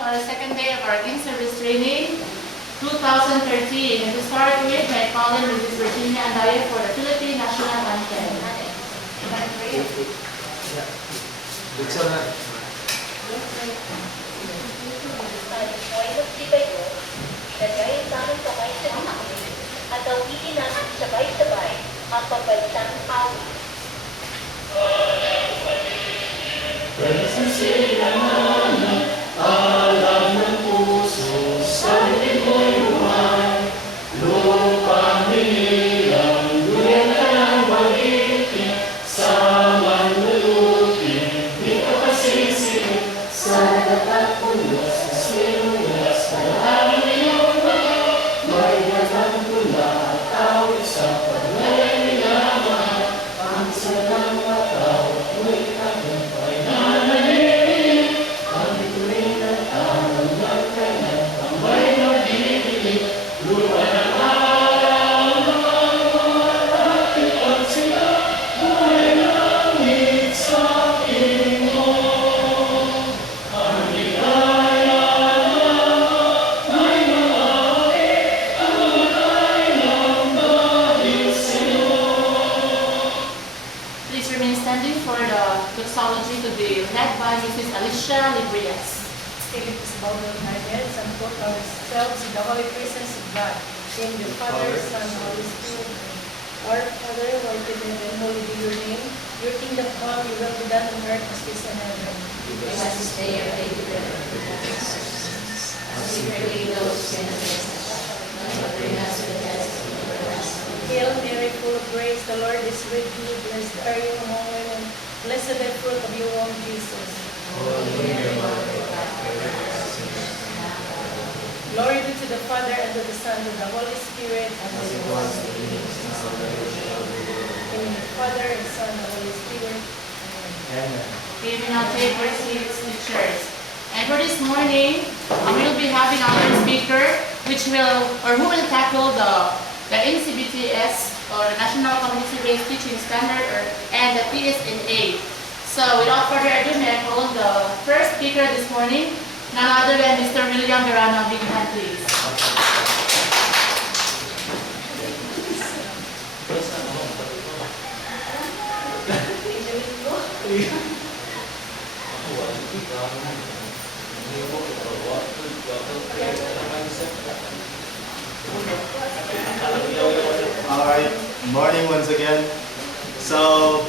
to our second day of our in-service training 2013. And to start with, my colleague Mrs. Virginia Andaya for the Philippine National Anthem. Nagayang namin kamay sa Diyos at awitin natin sabay-sabay ang pabalitang awit. Pagsasalangan, alam ng puso, sa mo'y buhay, lupa nilang, duyan ka ng magiting, sa manlulutin, di ka pasisihin, sa dapat pulos, sa sinulas, palahang iyong mga, may gatang tula, at awit sa paglay nilamang, ang sarang mataw, may tagumpay na nalilig, ang ituloy ng araw ng kanyang tambay na bibili, lupa ng araw ng ating pagsila, buhay langit sa inyo. Ang ligaya na may maaari, ang matay ng dahil sa'yo. Please remain standing for the doxology to be led by Mrs. Alicia Librias. Take this bow of my heads and put ourselves in the holy presence of God. In the Father, Son, and Holy Spirit. Our Father, who art in heaven, holy be your name. Your kingdom come, your will be done on earth as it is in heaven. Give us this day our daily bread, and forgive us our sins, as we forgive those who sin against us. And do not bring us to the test, but deliver us from evil. Hail Mary, full of grace, the Lord is with you. Blessed are you among women. Blessed the fruit of your womb, Jesus. Holy Mary, Mother of God, pray for us sinners, now and at the hour of our death. Glory be to the Father, and to the Son, and to the Holy Spirit. As it was in the beginning, is now, and ever shall be, world without In end. the Father, and Son, and Holy Spirit. Amen. Okay, we now take our seats, teachers. And for this morning, we will be having our speaker, who will tackle the NCBTS or National Community-Based Teaching Standard and the TSNA. So without further ado, may I call the first speaker this morning, none other than Mr. William Verano. Big hand, please. Alright, morning once again. So,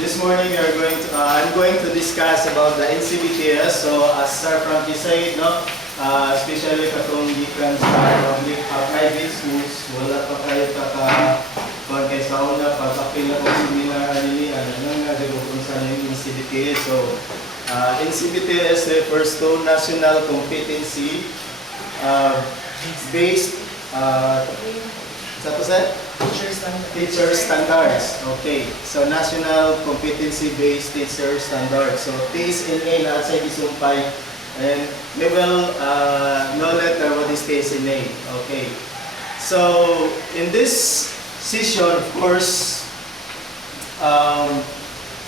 this morning we are I'm going to discuss about the NCBTS. So, as Sir Frankie said, no, especially katong gikan sa public private schools, wala pa kayo kung kay sa una, pag-apil na kong seminar nili, nga kung saan yung NCBTS. So, NCBTS refers to National Competency Based Teacher Standards. Okay. So, National Competency-Based Teacher Standards. So, TSNA na sa isumpay. And we will know later what is TSNA. Okay. So, in this session, of course,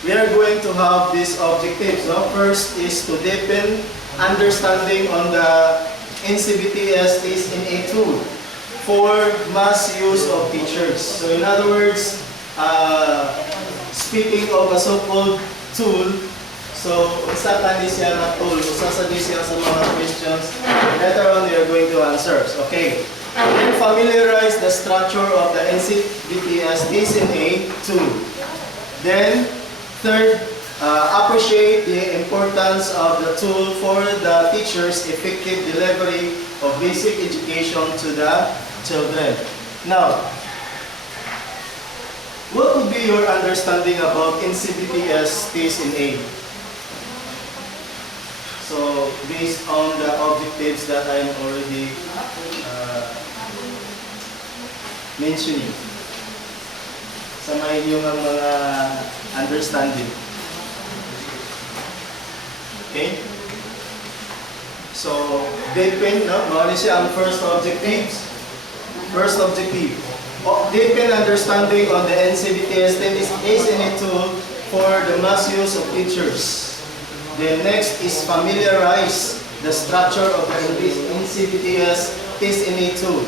we are going to have these objectives. No? First is to deepen understanding on the NCBTS TSNA tool for mass use of teachers. So in other words, speaking of a so-called tool, so usa ka siya na tool, usa sa siya sa mga questions, later on we are going to answer. Okay. Then familiarize the structure of the NCBTS TSNA tool. Then, third, appreciate the importance of the tool for the teacher's effective delivery of basic education to the children. Now, what would be your understanding about NCBTS TSNA? So, based on the objectives that I'm already mentioning, samahin nyo ng mga understanding. Okay? So, deepen, no? Mali siya ang first objective. First objective. Deepen understanding on the NCBTS TSNA tool for the mass use of teachers. Then next is familiarize the structure of the NCBTS TSNA tool.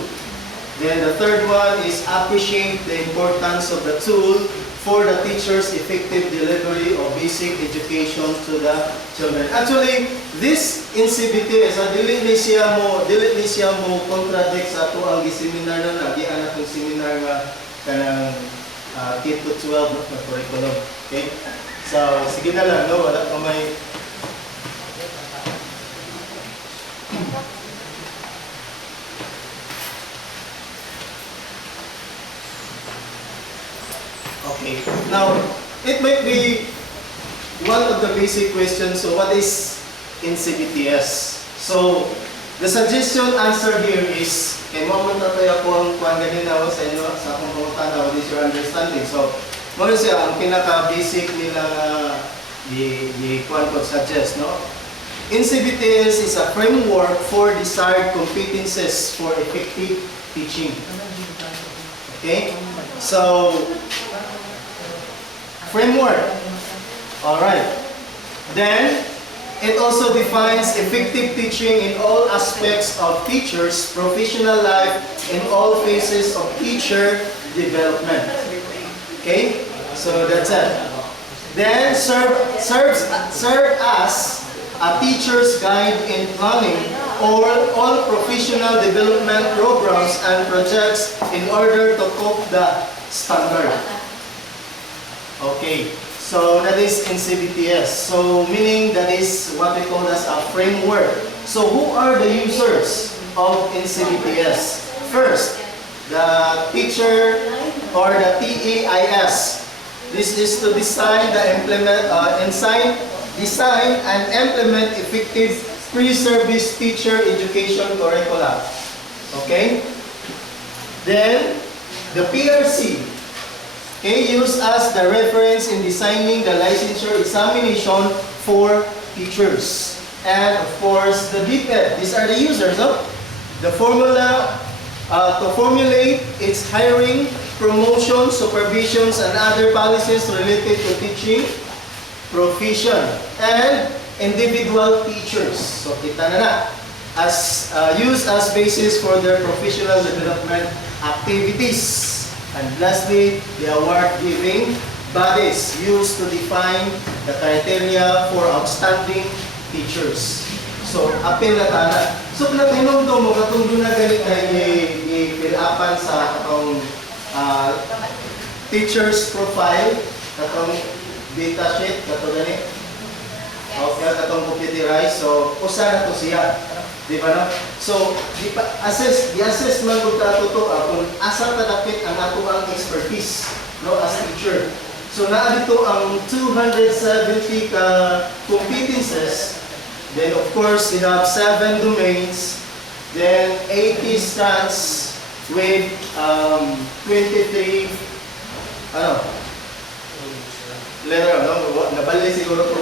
Then the third one is appreciate the importance of the tool for the teacher's effective delivery of basic education to the children. Actually, this NCBTS, dili ni siya mo contradict sa ato ang seminar na nagian atong seminar nga kanang K to 12 na curriculum. Okay? So, sige na lang, no? Wala pa may okay. Now, it might be one of the basic questions. So, what is NCBTS? So, the suggestion answer here is, kay mo man tayo ako ang kuan ganina sa inyo sa akong pangutana, what is your understanding? So, mo siya ang pinaka-basic nila the kuan ko suggest, no? NCBTS is a framework for desired competences for effective teaching. Okay? So, framework. All right. Then, it also defines effective teaching in all aspects of teachers' professional life in all phases of teacher development. Okay? So, that's it. Then, serve as a teacher's guide in planning all professional development programs and projects in order to cope the standard. Okay, so that is NCBTS. So meaning that is what we call as a framework. So who are the users of NCBTS? First, the teacher or the TAIS. This is to design and implement effective pre-service teacher education curricula. Okay? Then, the PRC, okay, used as the reference in designing the licensure examination for teachers. And of course, the DPED, these are the users, no? The formula to formulate its hiring, promotion, supervisions, and other policies related to teaching profession and individual teachers. So, kita na as used as basis for their professional development activities. And lastly, the award-giving bodies used to define the criteria for outstanding teachers. So, apel na tana. So, pinatinom mo katong doon na ganit ay i-fill-upan sa katong teacher's profile, katong data sheet, katong ganit. Okay, katong computerized. So, usa na to siya. Di ba na? So, i-assess man kung tato to kung asa tadapit ang ato ang expertise, no, as teacher. So, naa dito ang 270 ka competences. Then, of course, we have 7 domains. Then, 80 strands with 23 letter, no? Nabali siguro po.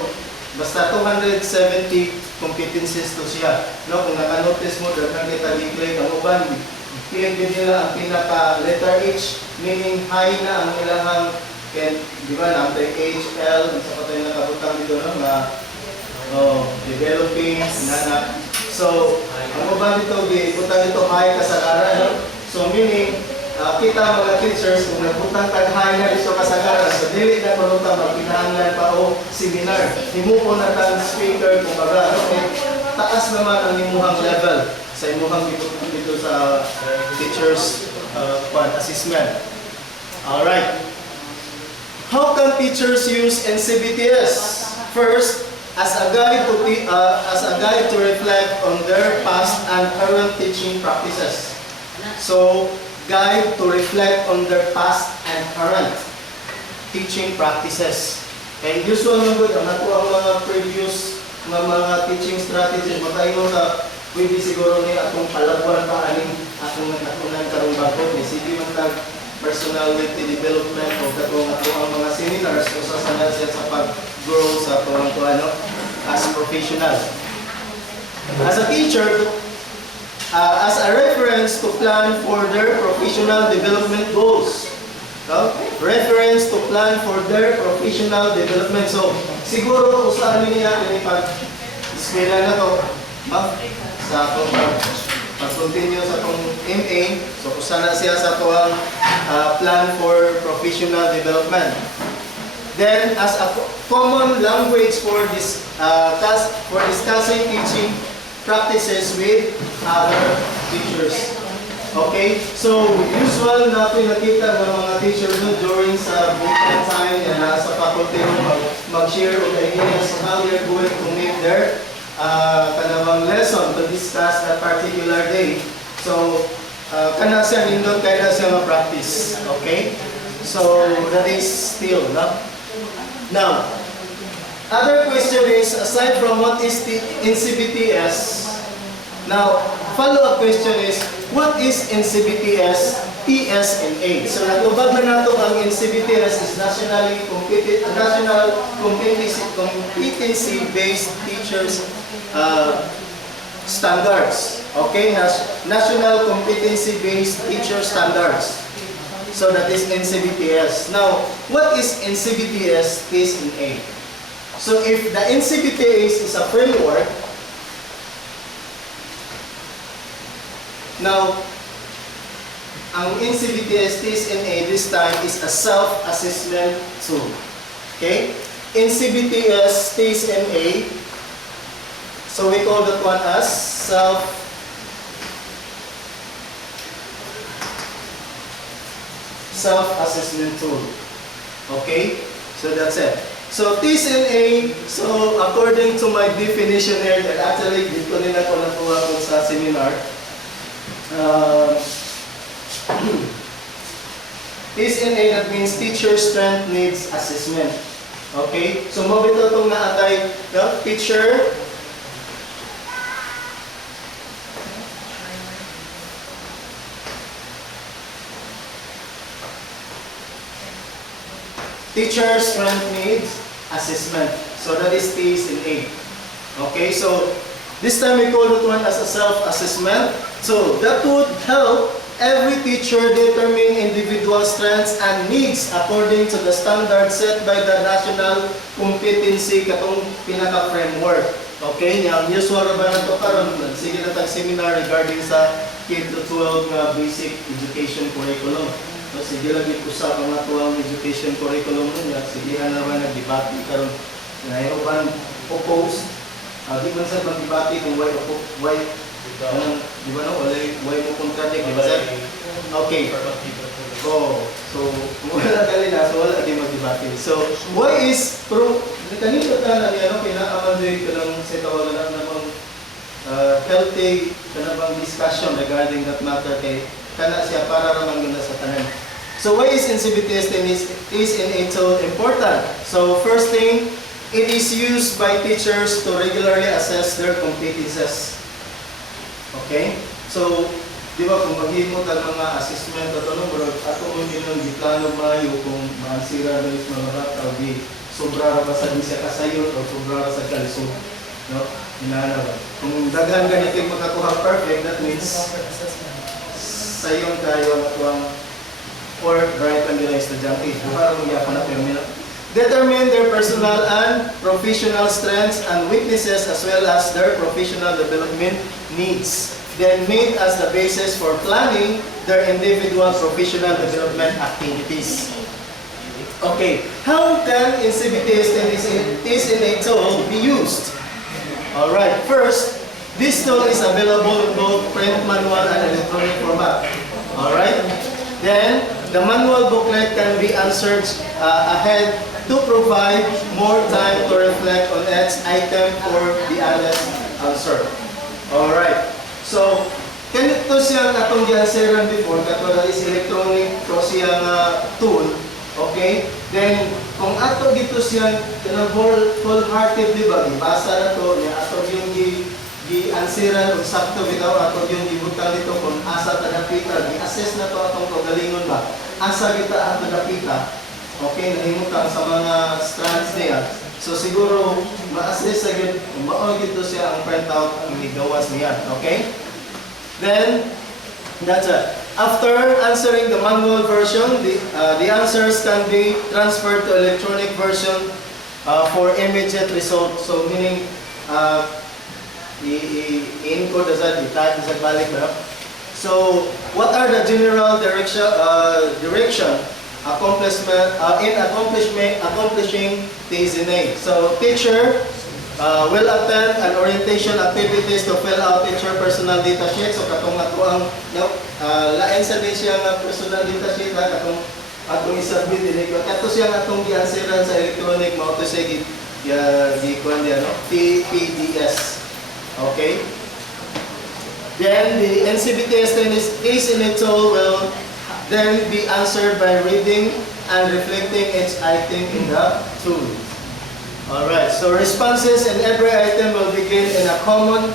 Basta 270 competencies to siya. No, kung naka-notice mo, dagang kita di-click ang uban. Click din nila ang pinaka letter H, meaning high na ang ilahang, di ba, number H, L, isa pa tayo nakabutang dito, no, na developing, nana. So, ang uban dito, butang dito high kasagaran, no? So, meaning, kita mga teachers, kung nagbutang tag-high na dito kasagaran, so dili na panuta magpinahanglan pa o seminar. Himupo na tang speaker, kung baga, okay? Taas naman ang imuhang level sa imuhang dito sa teachers assessment. Alright. How can teachers use NCBTS? First, as a guide to reflect on their past and current teaching practices. So, guide to reflect on their past and current teaching practices. And usual na good, ang nato ang mga previous mga teaching strategies, matayo na pwede siguro ni atong palagwan pa aning atong natunan karong bago. May sige man tag personality development o katong ato ang mga seminars o sasanad siya sa pag-grow sa atong ano as professional. As a teacher, as a reference to plan for their professional development goals. No? Reference to plan for their professional development. So, siguro kung saan niya pag-eskwela na to, ma'am, sa atong pag-continue sa atong MA. So usa na siya sa atong plan for professional development. Then, as a common language for this for discussing teaching practices with other teachers. Okay? So, usual na pinakita ng mga teachers during sa break time na sa faculty room mag-share o ideas on how they're going to make their kanawang lesson to discuss that particular day. So, kana siya nindot kaya na siya ma-practice. Okay? So, that is still, no? Now, other question is, aside from what is the NCBTS, now, follow-up question is, what is NCBTS, TSNA? So, natubag na nato ang NCBTS is National Competency-Based Teachers Standards. Okay? National Competency-Based Teacher Standards. So that is NCBTS. Now, what is NCBTS, TSNA? So if the NCBTS is a framework, now, ang NCBTS, TSNA this time is a self-assessment tool. Okay? NCBTS, TSNA, so we call that one as self-assessment tool. Okay? So that's it. So TSNA, so according to my definition here, that actually dito nila ko nakuha ko sa seminar, TSNA, that means Teacher Strength Needs Assessment. Okay? So mabito itong naatay, teacher, Teacher Strength Needs Assessment. So that is TSNA. Okay, so this time we call that one as a self-assessment. So that would help every teacher determine individual strengths and needs according to the standards set by the National Competency katong pinaka-framework. Okay, yung usual ba na ito karon? Sige na tag-seminar regarding sa K-12 nga basic education curriculum. So, sige lang usap ang atuang education curriculum niya. Sige na naman nag-debate karon. Ngayon ba oppose? Di man sa mag-debate kung why di ba no? Why mo contradict, di ba sir? Okay. Oh, so wala gali na, so wala di mag-debate. So, why is kanito ta na niya pinaka-mandate ko lang sa tawagan na namang healthy kanabang discussion regarding that matter kay kana siya para ramang ganda sa tanan. So why is NCBTS TSNA so important? So first thing, it is used by teachers to regularly assess their competences. Okay? So, di ba kung maghimot ang mga assessment at ano, ato mo nyo giplano mayo kung maansira na yung mga bata o di sobra ba sa di siya kasayon o sobra sa kalisod. No? Inaala ba? Kung daghan ganito yung makakuha perfect, that means sayon tayo at ang or bright ang nila estudyante. Para mong yapan na termina. Determine their personal and professional strengths and weaknesses as well as their professional development needs. Then made as the basis for planning their individual professional development activities. Okay, how can NCBTS TSNA tool be used? Alright, first, this tool is available in both print manual and electronic format. Alright, then the manual booklet can be answered ahead to provide more time to reflect on each item for the honest answer. Alright, so kanito siya atong gi-answeran before, katulad is electronic to siyang tool. Okay? Then, kung ato dito siya wholeheartedly ba, ibasa na to, niya ato yung gi-answeran o sakto bitaw, ato yung gibutang dito kung asa tadapita, gi-assess na to atong kagalingon ba, asa kita ato dapita. Okay, nahimutang sa mga strands niya. So siguro, ma-assess na yun, maon dito siya ang printout ang igawas niya. Okay? Then, that's it. After answering the manual version, the answers can be transferred to electronic version for immediate result. So meaning, ko dasad itahan sa balik na. So, what are the general direction accomplishing TSNA? So, teacher will attend an orientation activities to fill out teacher personal data sheet. So, katong ato ang lain sa din siya nga personal data sheet ha, katong atong isubmit din ko. Kato siya nga atong gi-answeran sa electronic mo to say gi-kuan diya no, TPDS. Okay? Then the NCBTS TSNA tool will then be answered by reading and reflecting each item in the tool. Alright, so responses in every item will begin in a common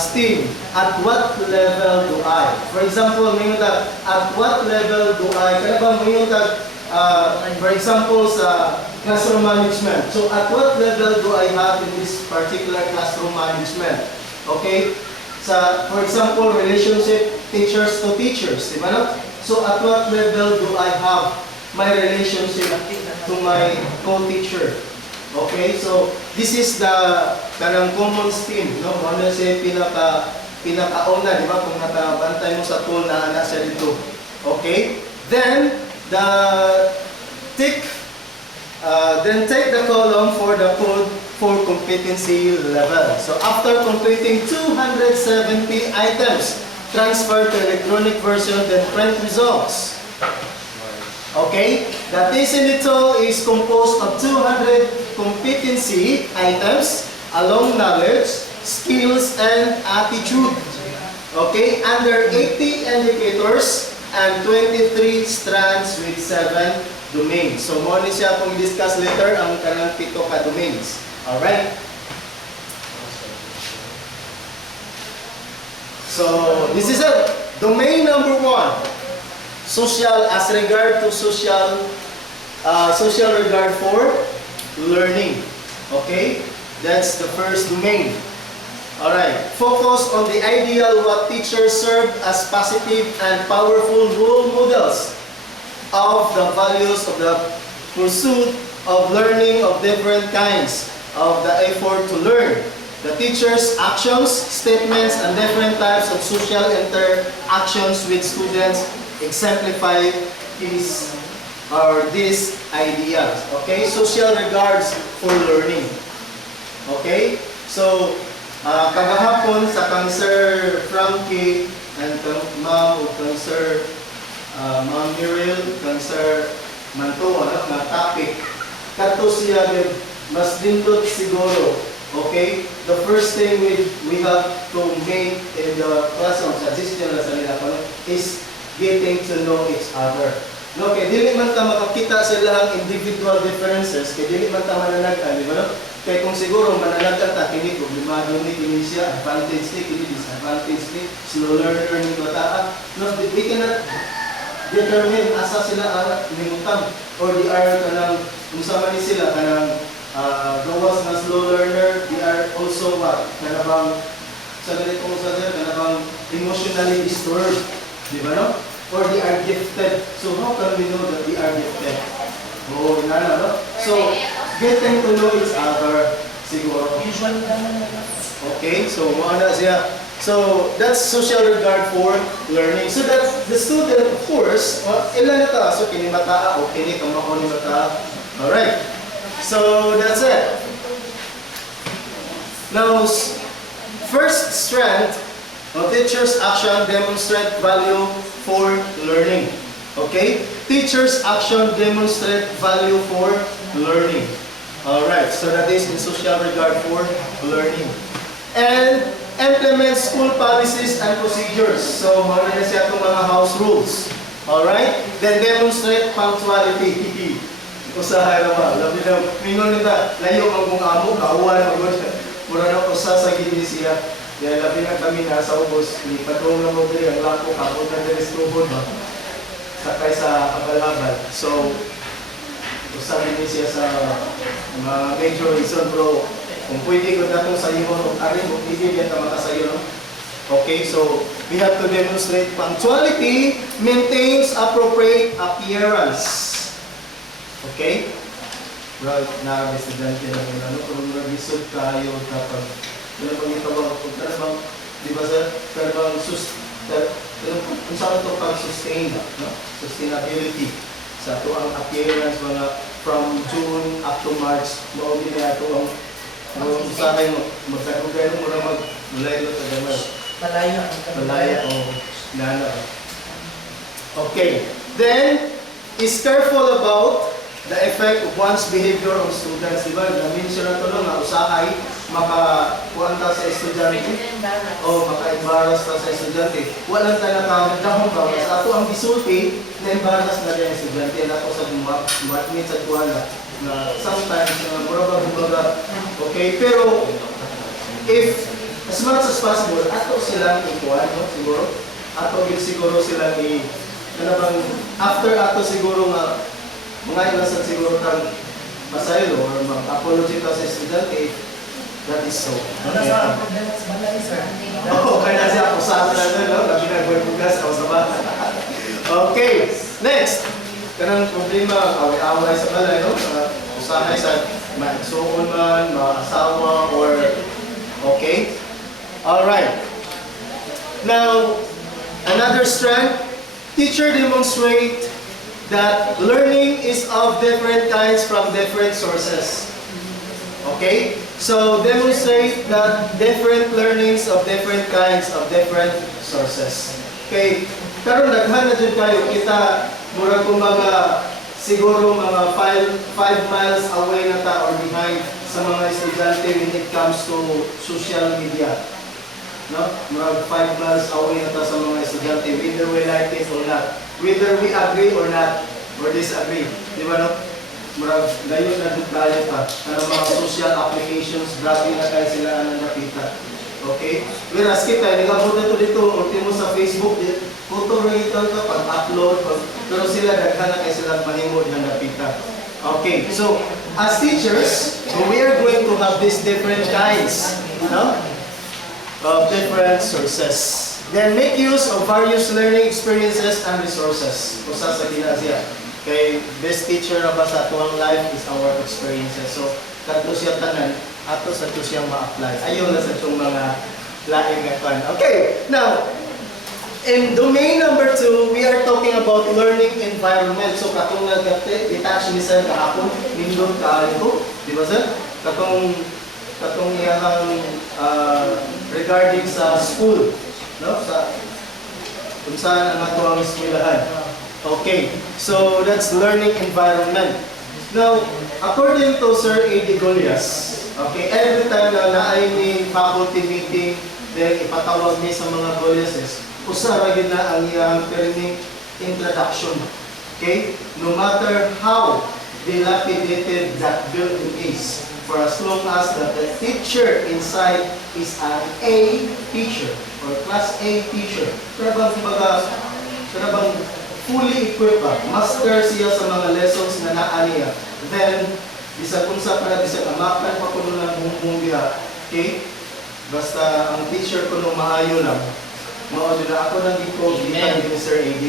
STEAM. At what level do I? For example, at what level do I? Kaya bang for example, sa classroom management. So, at what level do I have in this particular classroom management? Okay? For example, relationship teachers to teachers. Diba no? So, at what level do I have my relationship to my co-teacher? Okay? So, this is the kanang common STEAM. No? Ano siya pinakauna, di ba? Kung nakabantay mo sa tool na anak siya dito. Okay? Then take the column for the code for competency level. So after completing 270 items, transfer to electronic version, then print results. Okay? The TSNA tool is composed of 200 competency items along knowledge, skills, and attitude. Okay? Under 80 indicators and 23 strands with 7 domains. So, mo ni siya kung discuss later ang kanang 7 ka domains. Alright? So, this is it. Domain number 1. Social as regard to social regard for learning. Okay? That's the first domain. Alright, focus on the ideal what teachers serve as positive and powerful role models of the values of the pursuit of learning of different kinds, of the effort to learn. The teacher's actions, statements, and different types of social interactions with students exemplify these ideas. Okay, social regards for learning. Okay, so kagahapon sa kang Sir Frankie and Ma'am o kang Sir Ma'am Muriel, kang Sir Manto, nga topic. Kato siya mas dindot siguro. Okay? The first thing we have to make in the classroom, suggestion na sa nila is getting to know each other. No, kaya dili man ta makakita sila ang individual differences, kaya dili man ta mananagan, di ba no? Kaya kung siguro mananagan ta kini problemado ni kini siya, advantage ni kini, disadvantage ni, slow learner ni bata, no, we cannot determine asa sila limutan or di are kanang kung sama ni sila kanang gawas na slow learner, they are also what? Kanabang sa ganito sa kanabang emotionally disturbed, di ba no? Or they are gifted. So how can we know that they are gifted? Oh, inana, no? So, getting to know each other, siguro. Okay, so maana siya. So, that's social regard for learning. So that the student, of course, ilan na ta? So, kini mataa o kini kamao ni mataa. Alright. So, that's it. Now, first strand, teacher's action demonstrate value for learning. Okay? Teacher's action demonstrate value for learning. Alright, so that is in social regard for learning. And implement school policies and procedures. So, muna na siya itong mga house rules. Alright? Then demonstrate punctuality. Usahay naman. Labi na, mingon nita, layo ang kung amo, kauwan ang mura na usa sa gini siya. Kaya labi na kami nasa ubos, ipatong na mo diri ang lako, kapon na diri stubod, sakay sa abal-abal. So, usahin niya siya sa mga major reason, bro. Kung pwede ko na itong sayo, kung arin, kung hindi yan na makasayo. Okay, so, we have to demonstrate punctuality maintains appropriate appearance. Okay? Bro, na-estudyante na kung ano, kung nag-isod tayo, kapag wala bang itawag, kung bang, di ba sustain, no? Sustainability sa ato ang appearance mga from June up to March mao gini ato ang usahay mo magkadugay mo ra magmulayo ta gamay malaya o nana. Okay, then is careful about the effect of one's behavior on students. Diba? Na-mention na ito nga usahay makakuha ta sa estudyante o maka-embarrass ta sa estudyante. Walang tayo nakakadahong ka. Sa ato ang gisulti, na-embarrass na rin ang estudyante. Na ako sa matmit sa kuha na sometimes, mura-mura, okay? Pero, if as much as possible, ato silang ikuha, no? Siguro, ato siguro silang after ato siguro nga, mga ilasan siguro kang masaylo or mag-apology ka sa estudyante, that is so. Oo, kaya na siya usahan na doon, no? Labi na buhay-bugas, ako sa bata. Okay, next. Kanang problema, away-away sa balay, no? Usahay sa maigsoon man, maasawa, or okay? Alright. Now, another strength, teacher demonstrate that learning is of different kinds from different sources. Okay? So, demonstrate that different learnings of different kinds of different sources. Okay? Karon daghan na dyan kayo, kita mura kumbaga siguro mga 5 miles away na ta or behind sa mga estudyante when it comes to social media. No? Mga 5 miles away na ta sa mga estudyante, whether we like it or not. Whether we agree or not, or disagree. Di ba, no? Marag, layo na dito tayo pa. Ano mga social applications, grabe na kayo sila ang nakita. Okay? Whereas kita, nagabot na ito dito, ultimo sa Facebook, photo rate ka, pag-upload, pero sila, daghan na kayo sila mahimod na nakita. Okay, so, as teachers, we are going to have these different kinds, no? Of different sources. Then make use of various learning experiences and resources. Usa sa ginasya. Kay best teacher na ba sa tuwang life is our experiences. So, kadto siya tanan, ato sa to siyang ma-apply. Ayaw na sa itong mga laing nga. Okay, now, in domain number 2, we are talking about learning environment. So, katong detach ni sir kahapon, nindot kaayo, di ba sir? Katong iyang regarding sa school. No? Kung saan ang ato ang eskwelahan. Okay, so that's learning environment. Now, according to Sir A.D. Golias, okay, every time na naay ni faculty meeting, then ipatawag niya sa mga Goliases, usara yun na ang iyang training introduction. Okay? No matter how dilapidated that building is, for as long as the teacher inside is an A teacher or class A teacher, karabang fully equipped ba, master siya sa mga lessons na naa niya, then bisag unsa para bisag amakan pa kuno lang bumbong diha. Okay? Basta ang teacher ko nung maayo lang, mao na ako nang giko gikan ni Sir AD.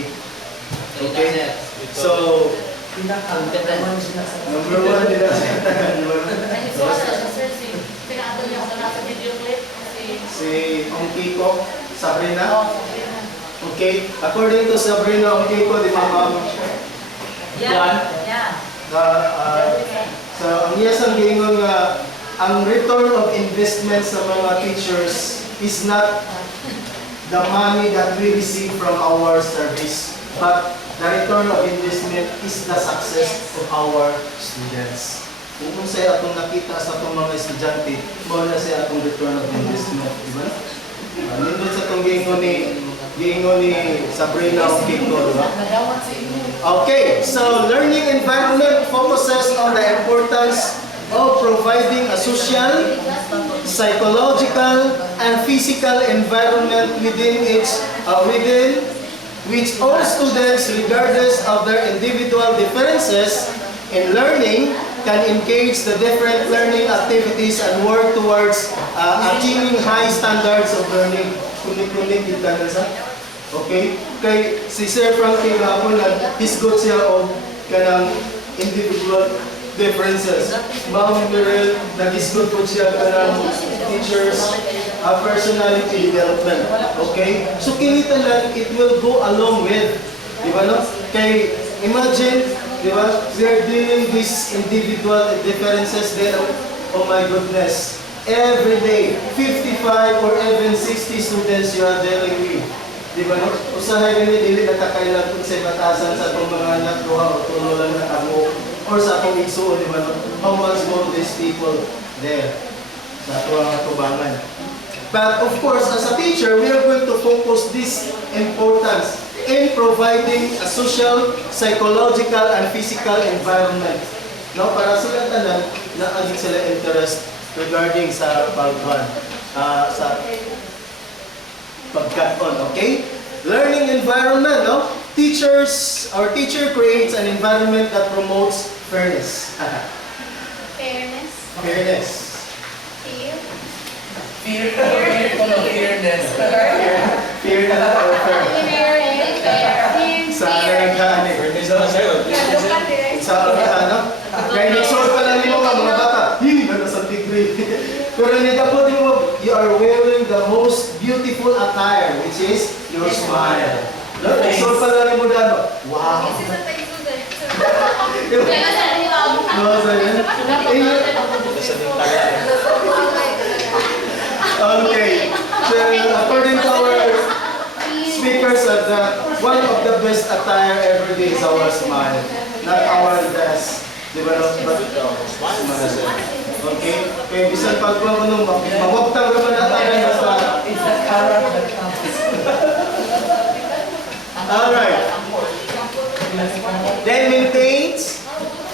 Okay? So, number 1 nila siya. Si Ong Kiko, Sabrina. Okay, according to Sabrina Ong Kiko, di ba ma'am? Yeah. So, ang iyasang gingon nga, ang return of investment sa mga teachers is not the money that we receive from our service, but the return of investment is the success of our students. Kung sa'yo atong nakita sa itong mga estudyante, mawala sa'yo atong return of investment. Diba? Nindot sa itong gingon ni Sabrina o Kiko. Diba? Okay, so learning environment focuses on the importance of providing a social, psychological, and physical environment within which all students, regardless of their individual differences in learning, can engage the different learning activities and work towards achieving high standards of learning. Kunik-kunik yung sa. Okay? Kay si Sir Frankie hapon nag-hisgot siya o kanang individual differences. Ma'am Mirel, nag-hisgot po siya kanang teachers' personality development. Okay? So kinita lang, it will go along with Di ba, no? Kay, imagine, di ba, we are dealing these individual differences there. Oh my goodness. Every day, 55 or even 60 students you are dealing with. Di ba, no? Usahay rin dili natakailan kung sa batasan sa itong mga anak duha o tunulan na kamo or sa itong igsuon, di ba, no? How much more these people there sa tuwang atubangan. But of course, as a teacher, we are going to focus this importance in providing a social, psychological, and physical environment. No, para sila tanan na agit sila interest regarding sa pagkuhan, sa pagkaon, okay? Learning environment, no? Our teacher creates an environment that promotes fairness. Fairness. Fairness. Fear. Fearness. Fear na lang or fair? Sa nagkaan eh. Sa ano? Kaya nag-solve ka lang nyo mga bata. Nasa degree. Pero nagapot mo, you are wearing the most beautiful attire, which is your smile. Nag-solve ka lang mo dano. Wow! Okay. So, according to our speakers, one of the best attire every day is our smile, not our dress. Di ba? But smile. Okay? Kaya bisan pagkuha mo nung mawagtang ka man natin sa... It's a carrot that counts. Alright. Then maintains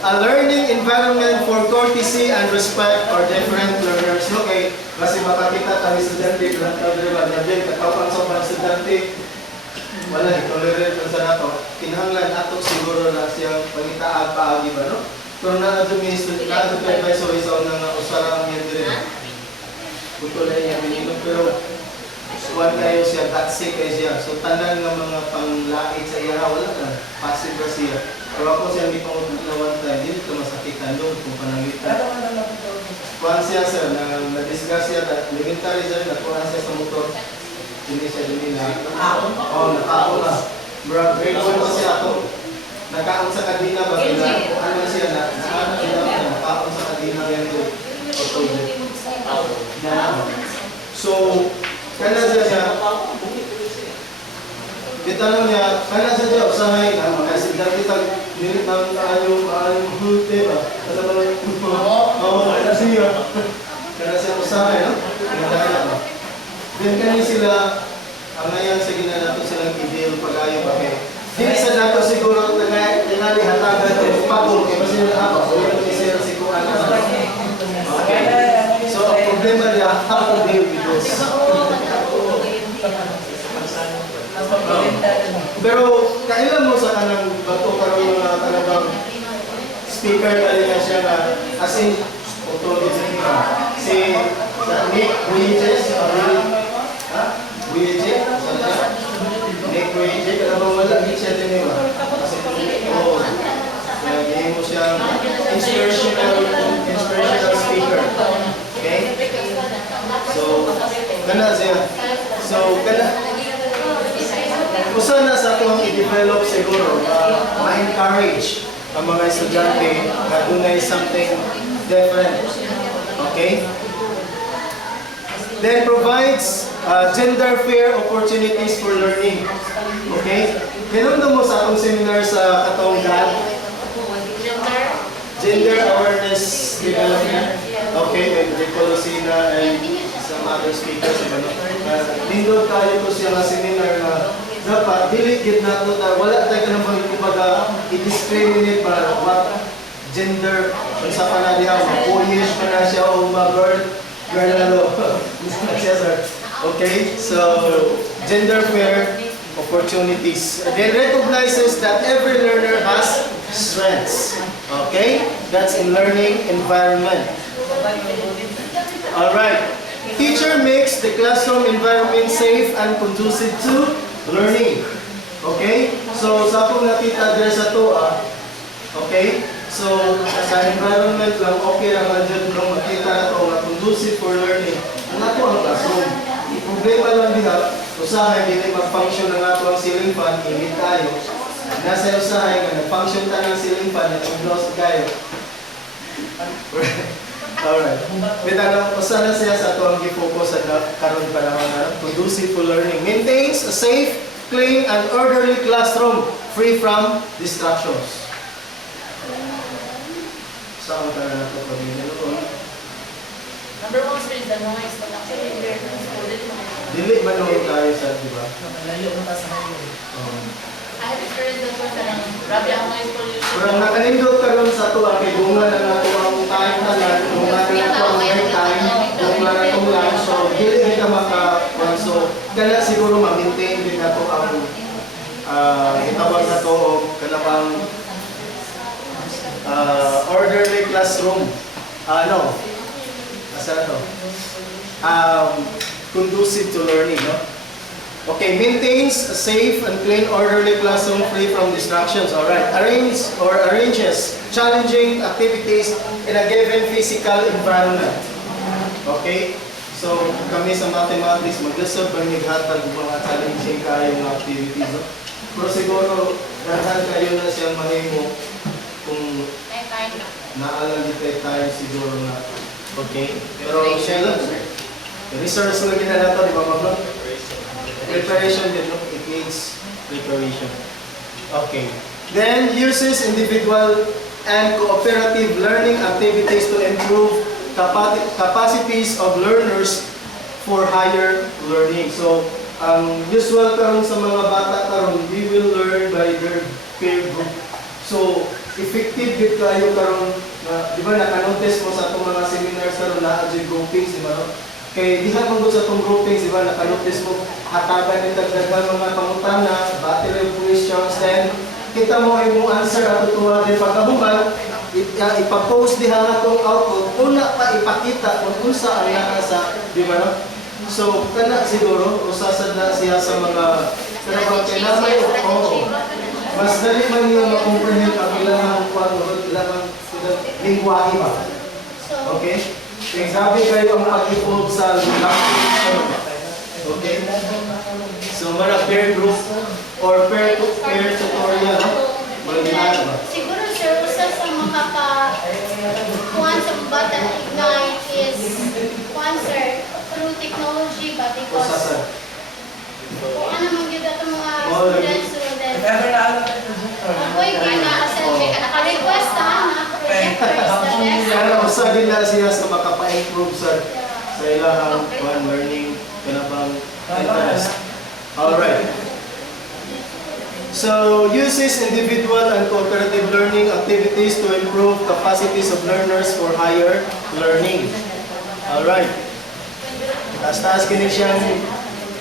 a learning environment for courtesy and respect for different learners. Okay, kasi makakita kami estudyante, kung nabiyan, katapang sa mga estudyante, wala, tolerate sa nato. Kinahanglan ato siguro na siyang pangitaag paagi ba, no? Pero na-adto minister, na-adto kay Vice Orisaw na usarang yan din. Buto na niya binilog, pero one kayo siya, tatsik kayo siya. So, tanan ng mga panglait sa iya, wala na. Passive ba siya? Pero ako siya, hindi pang na one time, hindi ito masakitan doon kung panangitan. Kuhaan siya, sir, na-discuss siya, elementary siya, nakuhaan siya sa motor. Hindi siya din na. Oo, nakaon na. Bro, grade 1 pa siya ako. Nakaon sa kadina ba? Ano siya, nakaon sa kadina yan doon. So, kana siya, itanong niya, kana siya usahay na mga estudyante tag nilit ng ayong hute ba? Ano ba? Oo, kana siya usahay, no? Kinadaya ba? Then kani sila, ang ngayon sa ginanato silang i-deal pag-ayo ba kay hindi sa dato siguro tingali hatagan o pagod kaya kasi nila ako, so yung isira siguro okay? So, ang problema niya, how to deal with this? Pero, kailan mo sa kanang bato karoon na talagang speaker talaga siya na as in, si Nick Bridges, Nick Bridges, alam mo wala, hindi siya din ba? Kasi, oo, hindi mo siyang inspirational speaker. Okay? So, kana siya. So, kana, usa na sa itong i-develop siguro, ma-encourage ang mga estudyante na dunay something different. Okay? Then provides gender fair opportunities for learning. Okay? Hinundong mo sa atong seminar sa katong Gender Awareness Development. Okay, with Ricolosina and some other speakers. Lindog tayo ko siya nga seminar na dapat diligid na ito na wala tayo ka naman kumbaga i-discriminate para what gender kung sa panadihan, ma-Polish pa na siya o ma-girl ano. Okay, so gender fair opportunities. Then recognizes that every learner has strengths. Okay, that's in learning environment. Alright. Teacher makes the classroom environment safe and conducive to learning. Okay? So, sa akong nakita dyan sa to, okay? So, sa environment lang, okay lang na dyan kung makita na to na conducive for learning. Ang ato ang classroom. Problema lang diha, usahay, hindi mag-function ng ato ang ceiling fan, init tayo. nasa usahay nga nag-function ta ng ceiling fan at close kayo. Alright. Bitano, usa na siya sa ito ang gi-focus sa karon panahon na conducive to learning. Maintains a safe, clean, and orderly classroom free from distractions. Saan ka na ito pag Number one is the noise, but actually they're excluded. Dili man nung tayo sa, di ba? Malayo mo ta sa highway. I have experienced that one na grabe ang noise pollution. Pero nakanindot ka ron sa tuwa, kay bunga na nga ito ang time na lang, bunga na nga ito ang break time, bunga na itong lunch, so dili kita so kaya siguro ma-maintain din na ito ang itawag na ito o kanapang orderly classroom. Asa ito? Conducive to learning, no? Okay, maintains a safe and clean, orderly classroom free from distractions. All right, arranges challenging activities in a given physical environment. Okay, so kami sa mathematics maglisod pag naghatag ng mga challenging kayong activities. No? Pero siguro dahan kayo na siyang mahimo kung naalala tayo siguro na. Okay, pero siya lang. Resource na ginagawa, di ba mga preparation din, no? It needs preparation. Okay. Then, uses individual and cooperative learning activities to improve capacities of learners for higher learning. So, ang usual karon sa mga bata karon, we will learn by their peer group. So, effective din kayo karon na, di ba, naka-notice mo sa itong mga seminars karon na agile groupings, di ba? Kaya di hapon sa itong groupings, di ba, naka-notice mo, hatagan yung dagdagan mga pangutana, battery of questions, then kita mo ay mong answer at tutuwa din pagkahuman, ipapost di hanga itong output, una pa ipakita kung unsa ang nasa, di ba, no? So, kana siguro, usasad na siya sa mga kailangan mas dali man yung ma-comprehend ang ilang lingwahe ba? Okay? Kaya sabi kayo ang pag-evolve sa language. Okay? So, mga peer group or peer tutorial, magiging ba? Siguro sir, usa sa makakuhan sa bata ignite is one sir, through technology ba? Because kung ano man yun ito mga students then Never na alam ng projector. ako'y gina-assign may naka-request na projector is the best. Kaya usa din na siya sa makapa-improve sa ilahang learning kanapang interest. Alright. So, uses individual and cooperative learning activities to improve capacities of learners for higher learning. Alright. Taas-taas kini siyang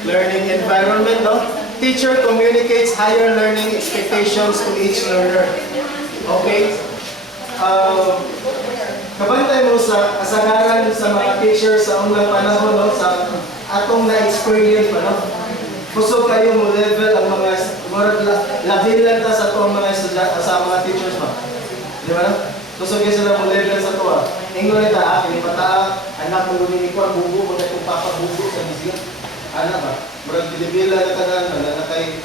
learning environment, no? Teacher communicates higher learning expectations to each learner. Okay? Kabantay mo sa kasagaran sa mga teachers sa unang panahon, no? Sa atong na-experience pa, no? Gusto kayo mo level ang mga labilan ta sa itong mga sa mga teachers pa. Di ba, no? Gusto kayo sila mo level sa ito, Ingon ita, kinipata, anak mo rin ikaw, bubo, kung itong papabubo sa bisiya. Anak ba? Murag pinibila na tanan, na kay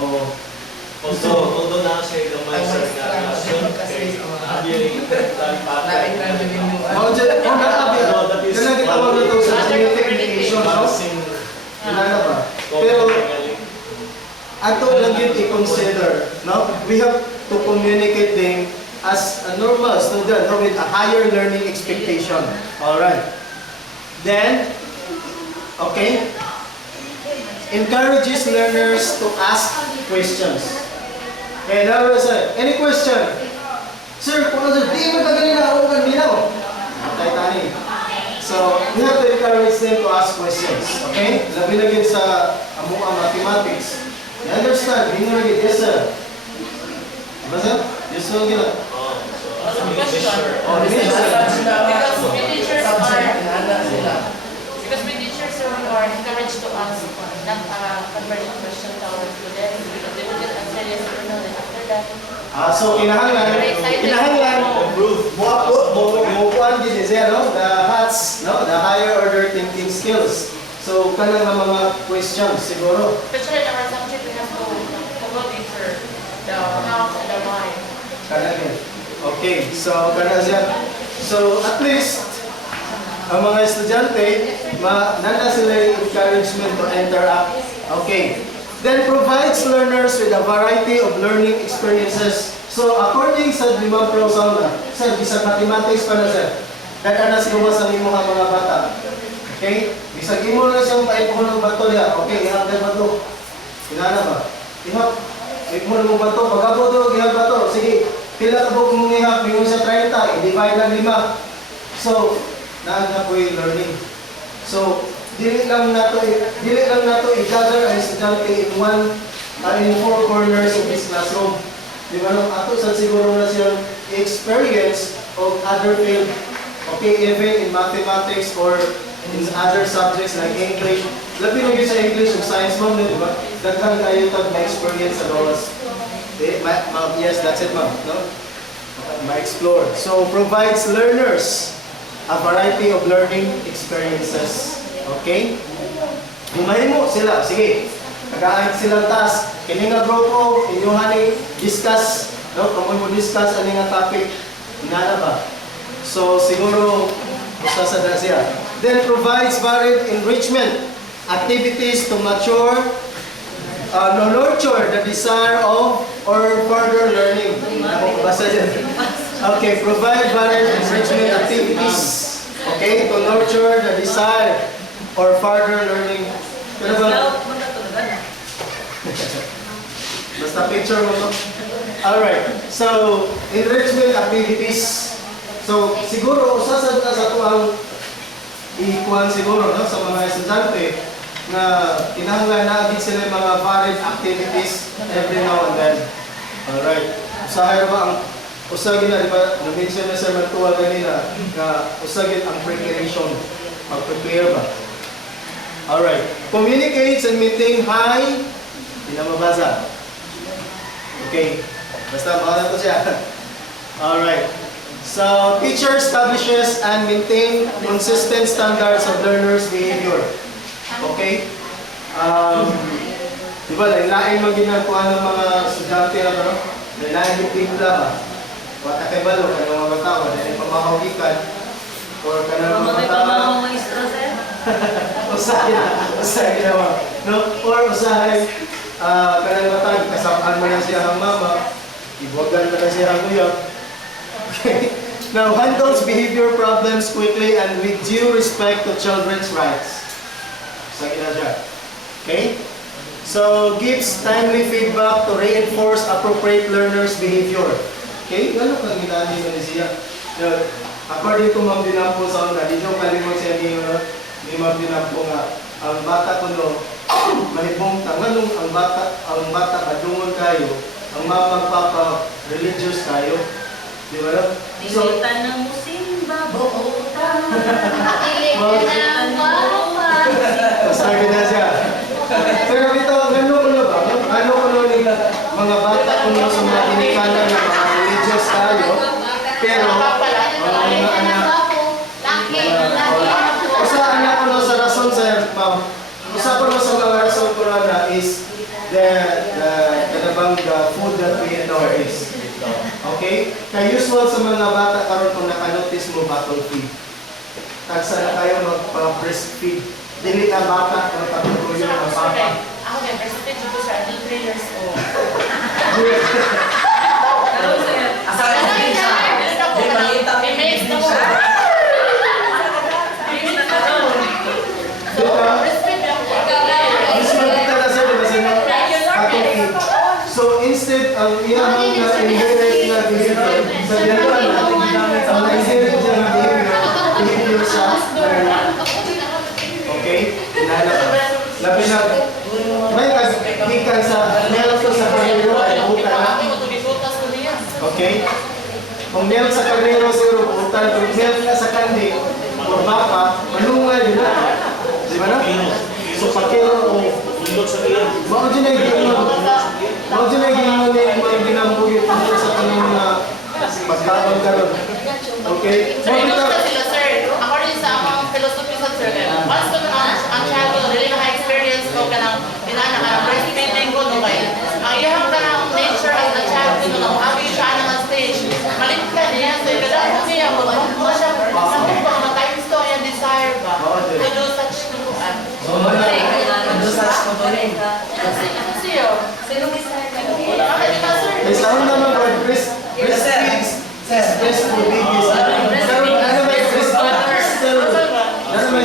Oo. Although na siya gamay sa relasyon, kay abi ang pattern. Kanang gitawag na ito sa communication, no? Inana ba? Pero, ato lang yun i-consider, no? We have to communicate them as a normal student, no? With a higher learning expectation. Alright. Then, okay, encourages learners to ask questions. Okay, now any question? Sir, kung ano, di mo tagalin na ako kanina. Tani. So, we have to encourage them to ask questions. Okay? Labi-lagin sa amuang mathematics. You understand? Hindi mo lagi, yes sir. Diba sir? Yes sir, gila. Because we teachers are encouraged to ask not conversion question to our students because they will get answer yes or no then after that. So kinahanglan bukuan din siya, no? The HATS, no? The higher order thinking skills. So, kanang nga mga questions siguro. Especially in our subject, we have to go deeper. The how and the why. Kanang okay, so kanang siya. So, at least, ang mga estudyante, nanda sila yung encouragement to interact. Okay. Then provides learners with a variety of learning experiences. So, according sa limang prosauna, sir, bisag mathematics pa na sir. Dada na siguro sa imo mga bata. Okay? Bisag imo na siyang maipuhon ng bato niya. Okay, ihap na bato. Kinana ba? Ihap. Maipuhon ng bato. Pag-abot doon, ihap bato. Sige. Pila ka po kung ihap. Mingon sa 30. I-divide ng 5. So, naagna po yung learning. So, dili lang nato i-gather ang estudyante in 4 corners of this classroom. Di ba no? Ato sa siguro na siyang experience of other field. Okay, even in mathematics or in other subjects like English. Labi na yun sa English o science mo, di ba? Daghan kayo tag ma-experience sa dolas. Yes, that's it ma'am. No? Ma-explore. So, provides learners a variety of learning experiences. Okay? Gumahimo sila. Sige. Nag-aayag silang task. Kini nga grupo, inyuhan discuss. No? Kung mo discuss, ano nga topic? Inana ba? So, siguro, usasada siya. Then, provides varied enrichment activities to nurture the desire of or further learning. Ako basa dyan. Okay, provide varied enrichment activities. Okay, to nurture the desire or further learning. Pero ba? Basta picture mo to. Alright, so, enrichment activities. So, siguro, usasad na sa ito ang ikuan siguro no, sa mga estudyante na kinahanglan natin sila mga varied activities every now and then. Alright. Usahay ba ang usagin na, di ba, na-mention na Sir Mantua kanina na usagin ang preparation. Mag-prepare ba? Alright. Communicates and maintain high, hindi na mabasa. Okay. Basta baka na ito siya. Alright. So, teacher establishes and maintain consistent standards of learners' behavior. Okay? Diba, lain mang ginagawa ng mga estudyante na ano? Lain yung tigla ba? Wata kay balo, kanang mga batawa, lain pamahawikan, or kanang mga batawa. Usahay naman. No? Or usahay, kanang batawa, kasapaan mo na siya ang mama, ibuwagan mo na siya ang uyap. Okay. Now, handles behavior problems quickly and with due respect to children's rights. Sige na siya. Okay? So, gives timely feedback to reinforce appropriate learners' behavior. Okay? Gano'n kang ginani mo siya. According to Ma'am Dinampo sa una, di nyo kalimot siya ni Ma'am Dinampo nga, ang bata ko no, malibong tanganong ang bata madungon kayo, ang mama papa religious kayo. Di ba na? Dilitan ng musimba, buutan. Dilitan ng bawal. Sabi na siya. Pero ito, ano ko na ba? Ano ko na ni mga bata ko na sa mga tinikanan na mga religious tayo. Pero, mga anak, usa anak ko na sa rason sa ma'am. Usa ko na sa mga rason ko na is the food that we adore is. Okay? Kaya usual sa mga bata karon kung nakanotice mo bottle feed. Tagsa na kayo mag-breastfeed. Dili na bata kung patuloy ng papa. Ako din, breastfeed ko siya, 3 years old. Asahan sa isa. Di mangita. May mates na mo. Breastfeed lang po. Mas magkita na siya, diba siya bottle feed. So instead, ang ilang na inherit na behavior, sa biyanan natin ginamit ang inherit niya na behavior sa learner. Okay? Inala ka. Labi na, may kagikan sa milk sa karnero ay buta na. Okay? Kung milk sa karnero siguro buta, kung milk na sa kandi o baka, manungal yun na. Di ba na? So pakiro o mao din ay ginamit ni mga ginambuyo tungkol sa kanang pagkaon karon. Okay? Sir, inusta sila, sir. According sa among philosophy sa sir, once naman ang child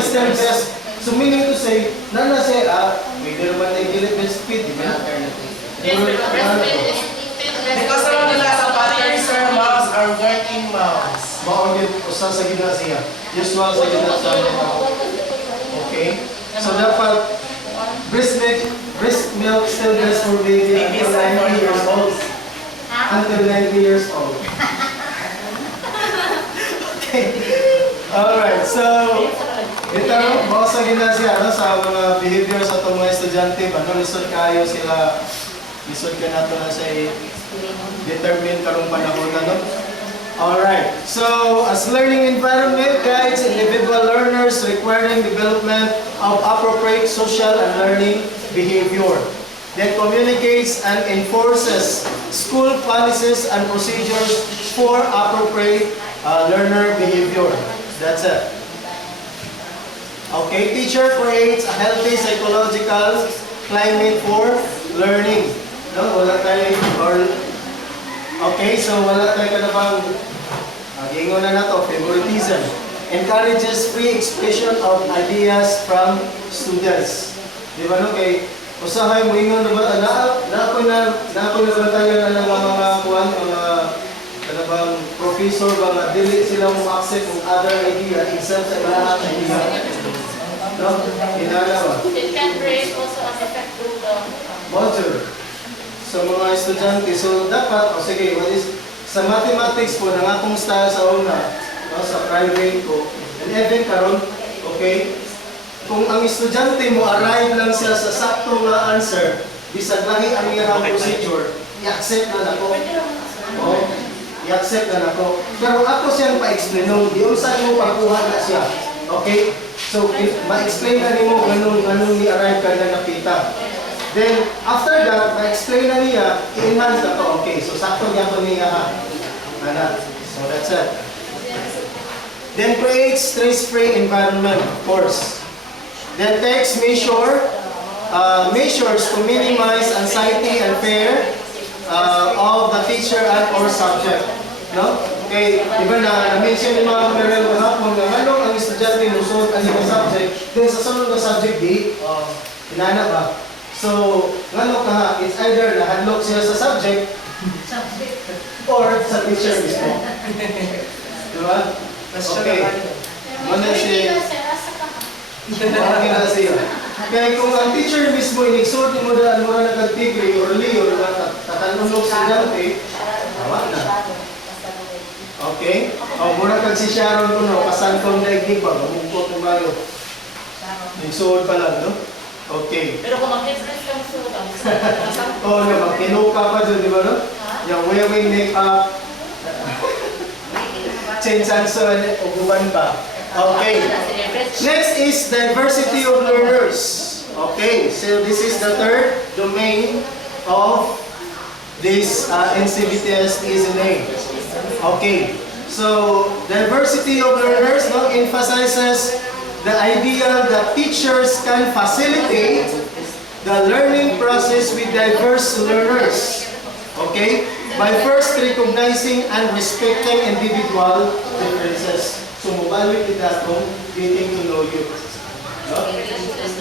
still best. So meaning to say, nana say, may naman na igilit best speed, di ba? Yes, pero breastfeed is still Because alam nila sa battery, sir, mouse are working mouse. Maugit usa sa ginasiya. Usual sa ginasiya. Okay? So dapat breast milk still best for baby until 90 years old. Until 90 years old. Okay. Alright, so ito, mga sa ginasiya, no, sa mga behavior sa itong mga estudyante, ano, lisod kayo sila, lisod ka na ito na sa determine karong panahon na, no? Alright, so as learning environment guides individual learners requiring development of appropriate social and learning behavior that communicates and enforces school policies and procedures for appropriate learner behavior. That's it. Okay, teacher creates a healthy psychological climate for learning. No, wala tayo okay, so wala tayo ka na bang gingon na nato, favoritism. Encourages free expression of ideas from students. Di ba no, kay usahay mo ingon na ba, na ako na ba tayo na ng mga kuwan, mga kanabang professor, mga dili sila mo accept ng other idea except sa ilang idea. No? Inala ba? It can create also an effect through the Module. Sa mga estudyante. So, dapat, sige, what is, sa mathematics po, ng akong style sa una, no, sa private ko, and even karon, okay, kung ang estudyante mo arrive lang siya sa sakto nga answer, bisag lahi ang iyang procedure, i-accept na nako. Oh, i-accept na nako. Pero ako siyang pa-explain nung, di unsa mo pagkuha na siya. Okay? So, ma-explain na nimo ganun ni arrive ka na nakita. Then, after that, ma-explain na niya, i-enhance na to. Okay, so sakto niya po niya ha. So, that's it. Then, create stress-free environment, of course. Then, takes measures to minimize anxiety and fear of the teacher and or subject. No? Okay, di ba na-mention ni mga Merel kahapon na anong ang estudyante musuot ang ibang subject, then sa sunod na subject, hinana ba? So, ngano ka, it's either nahadlok siya sa subject or sa teacher mismo. Di ba? Okay. Muna siya. Marami na siya. Kaya kung ang teacher mismo inigsuot mo na mura nagtigri or liyo na tatanulog sa estudyante, tawa na. Okay? O, mura kag si Sharon ko no, kasan kong daigdig ba, mamungkot mo bayo. Inigsuot pa lang, no? Okay. pero kung mag-difference kang suot, ang Oo naman, kinuka pa dun, di ba no? Yung wearing makeup, chinsanson, uguban pa. Okay. Next is diversity of learners. Okay, so this is the third domain of this NCBTS TSNA. Okay, so diversity of learners no, emphasizes the idea that teachers can facilitate the learning process with diverse learners. Okay, by first recognizing and respecting individual differences. So, mobile with that home, getting to know you. No?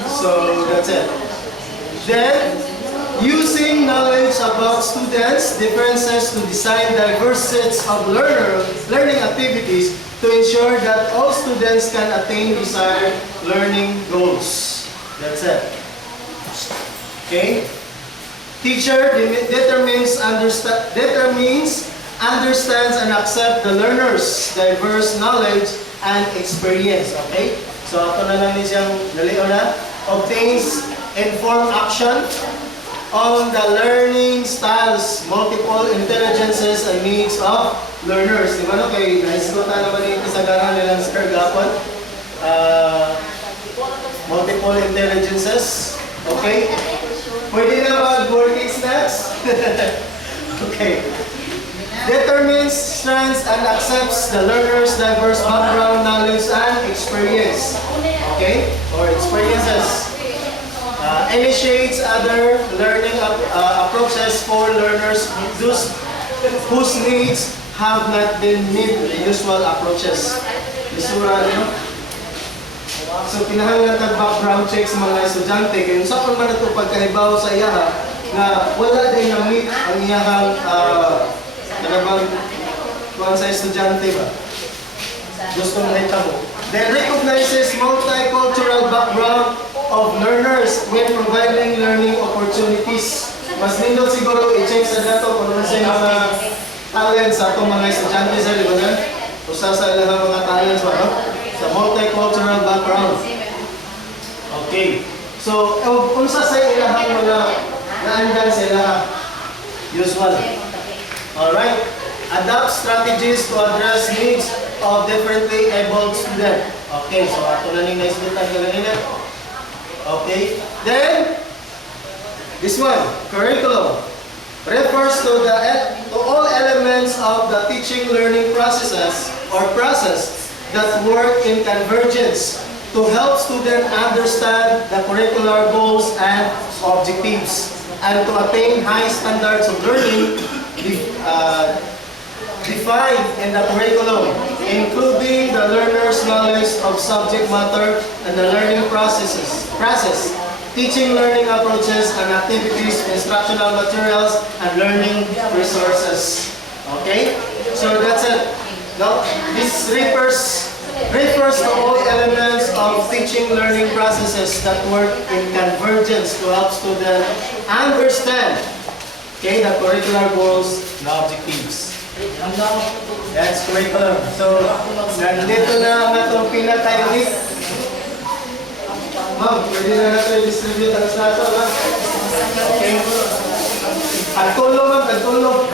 So, that's it. Then, using knowledge about students' differences to design diverse sets of learning activities to ensure that all students can attain desired learning goals. That's it. Okay? Teacher determines, understands and accepts the learner's diverse knowledge and experience. Okay? So, ito na lang din siyang daliw na. Obtains informed action on the learning styles, multiple intelligences and needs of learners. Di ba no? Kay naiskutan naman yung kasagaran nilang Sir Gapon. Multiple intelligences. Okay? Pwede na mag-working snacks? Okay. Determines strengths and accepts the learner's diverse background, knowledge, and experience. Okay? Or experiences. Initiates other learning approaches for learners whose needs have not been met the usual approaches. Isura, no? So kinahanglan tag background check sa mga estudyante kay unsa pa man ato pagkahibaw sa iya nga wala din na meet ang iyang kanabang kuan sa estudyante ba. Gusto mo hitabo. Then recognizes multicultural background of learners when providing learning opportunities. Mas nindot siguro i-check sa dato kung ano sa mga talents sa itong mga estudyante sa libanan. Usa sa ilang mga talents ba, no? Sa multicultural background. Okay. So, unsa sa ilang mga naandyan sa ilang usual. Alright. Adapt strategies to address needs of differently abled students. Okay, so ato na ning naisbitan kanina. Okay. Then, this one, curriculum, refers to all elements of the teaching learning processes or process that work in convergence to help students understand the curricular goals and objectives and to attain high standards of learning defined in the curriculum, including the learner's knowledge of subject matter and the learning process, teaching learning approaches and activities, instructional materials, and learning resources. Okay? So that's it. Now, this refers to all elements of teaching learning processes that work in convergence to help students understand, okay, the curricular goals and objectives. That's curriculum. So, nandito na ang atong pinaka-unit. Ma'am, pwede na natin i-distribute ang slato, ma'am. Okay. Pagtulong, ma'am, pagtulong.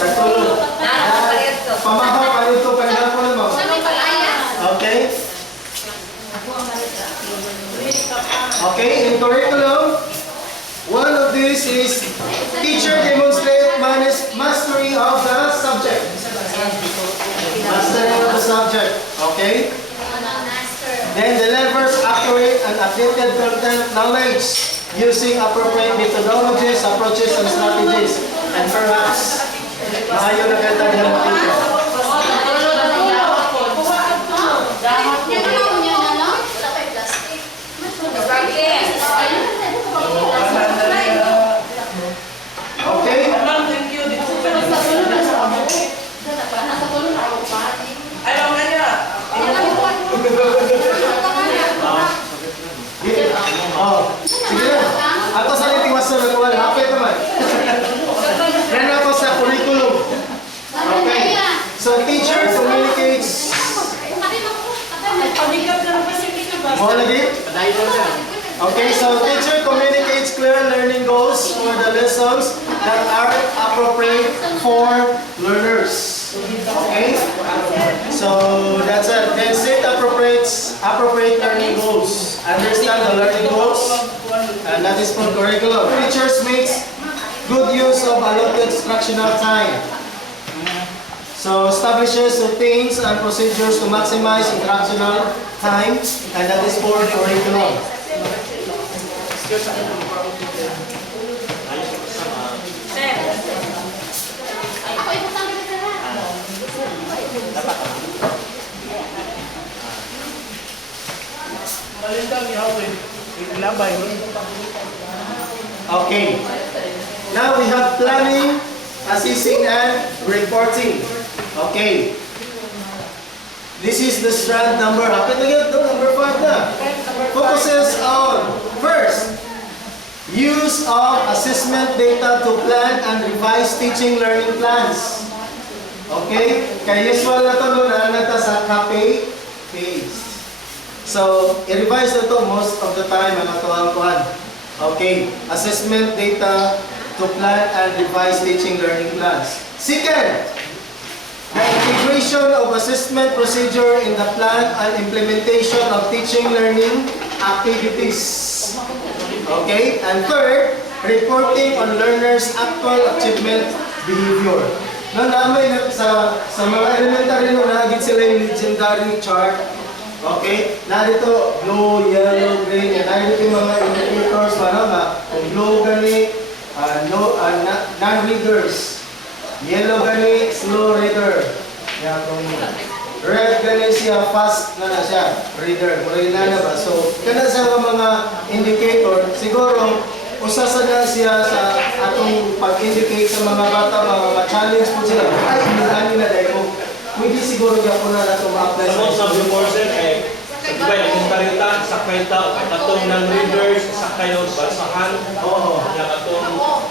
Pagtulong. Pamahaw, palito, pagdapon, ma'am. Okay. Okay, in curriculum, one of these is teacher demonstrate mastery of the subject. Mastery of the subject. Okay. Then delivers accurate and updated content knowledge using appropriate methodologies, approaches, and strategies. And perhaps, maayo na kanta niya ng teacher. Okay? Sige na. Ato sa litiwasan na kuwan. Hapit naman. Then ako sa curriculum. Okay. So teacher communicates. Mo lagi? Okay, so teacher communicates clear learning goals for the lessons that are appropriate for learners. Okay? So that's it. Then set appropriate learning goals. Understand the learning goals. And that is for curriculum. Teachers makes good use of allotted instructional time. So establishes routines and procedures to maximize instructional time. And that is for curriculum. Okay. Now we have planning, assessing, and reporting. Okay. This is the strand number. Number 5 na. Focuses on first, use of assessment data to plan and revise teaching learning plans. Okay? Kaya usual na ito doon na sa copy, paste. So, i-revise na ito most of the time ang ito ang kuhan. Okay. Assessment data to plan and revise teaching learning plans. Second, the integration of assessment procedure in the plan and implementation of teaching learning activities. Okay? And third, reporting on learners' actual achievement behavior. Nang namin sa mga elementary no, nagit sila yung legendary chart. Okay? Narito, blue, yellow, green. Narito yung mga indicators para ba? Kung blue gani, non-readers. Yellow gani, slow reader. Kaya kung red gani siya, fast na siya, reader, murag na ba? So, kana sa mga indicator, siguro, usasa na siya sa atong pag-indicate sa mga bata, mga ma-challenge po sila. Ay, hindi na dahil mo. Pwede siguro niya po na nato ma-apply Sa most of the portion, diba, nagkuntarita, sa kwenta, katong ng readers, sa kayo, basahan,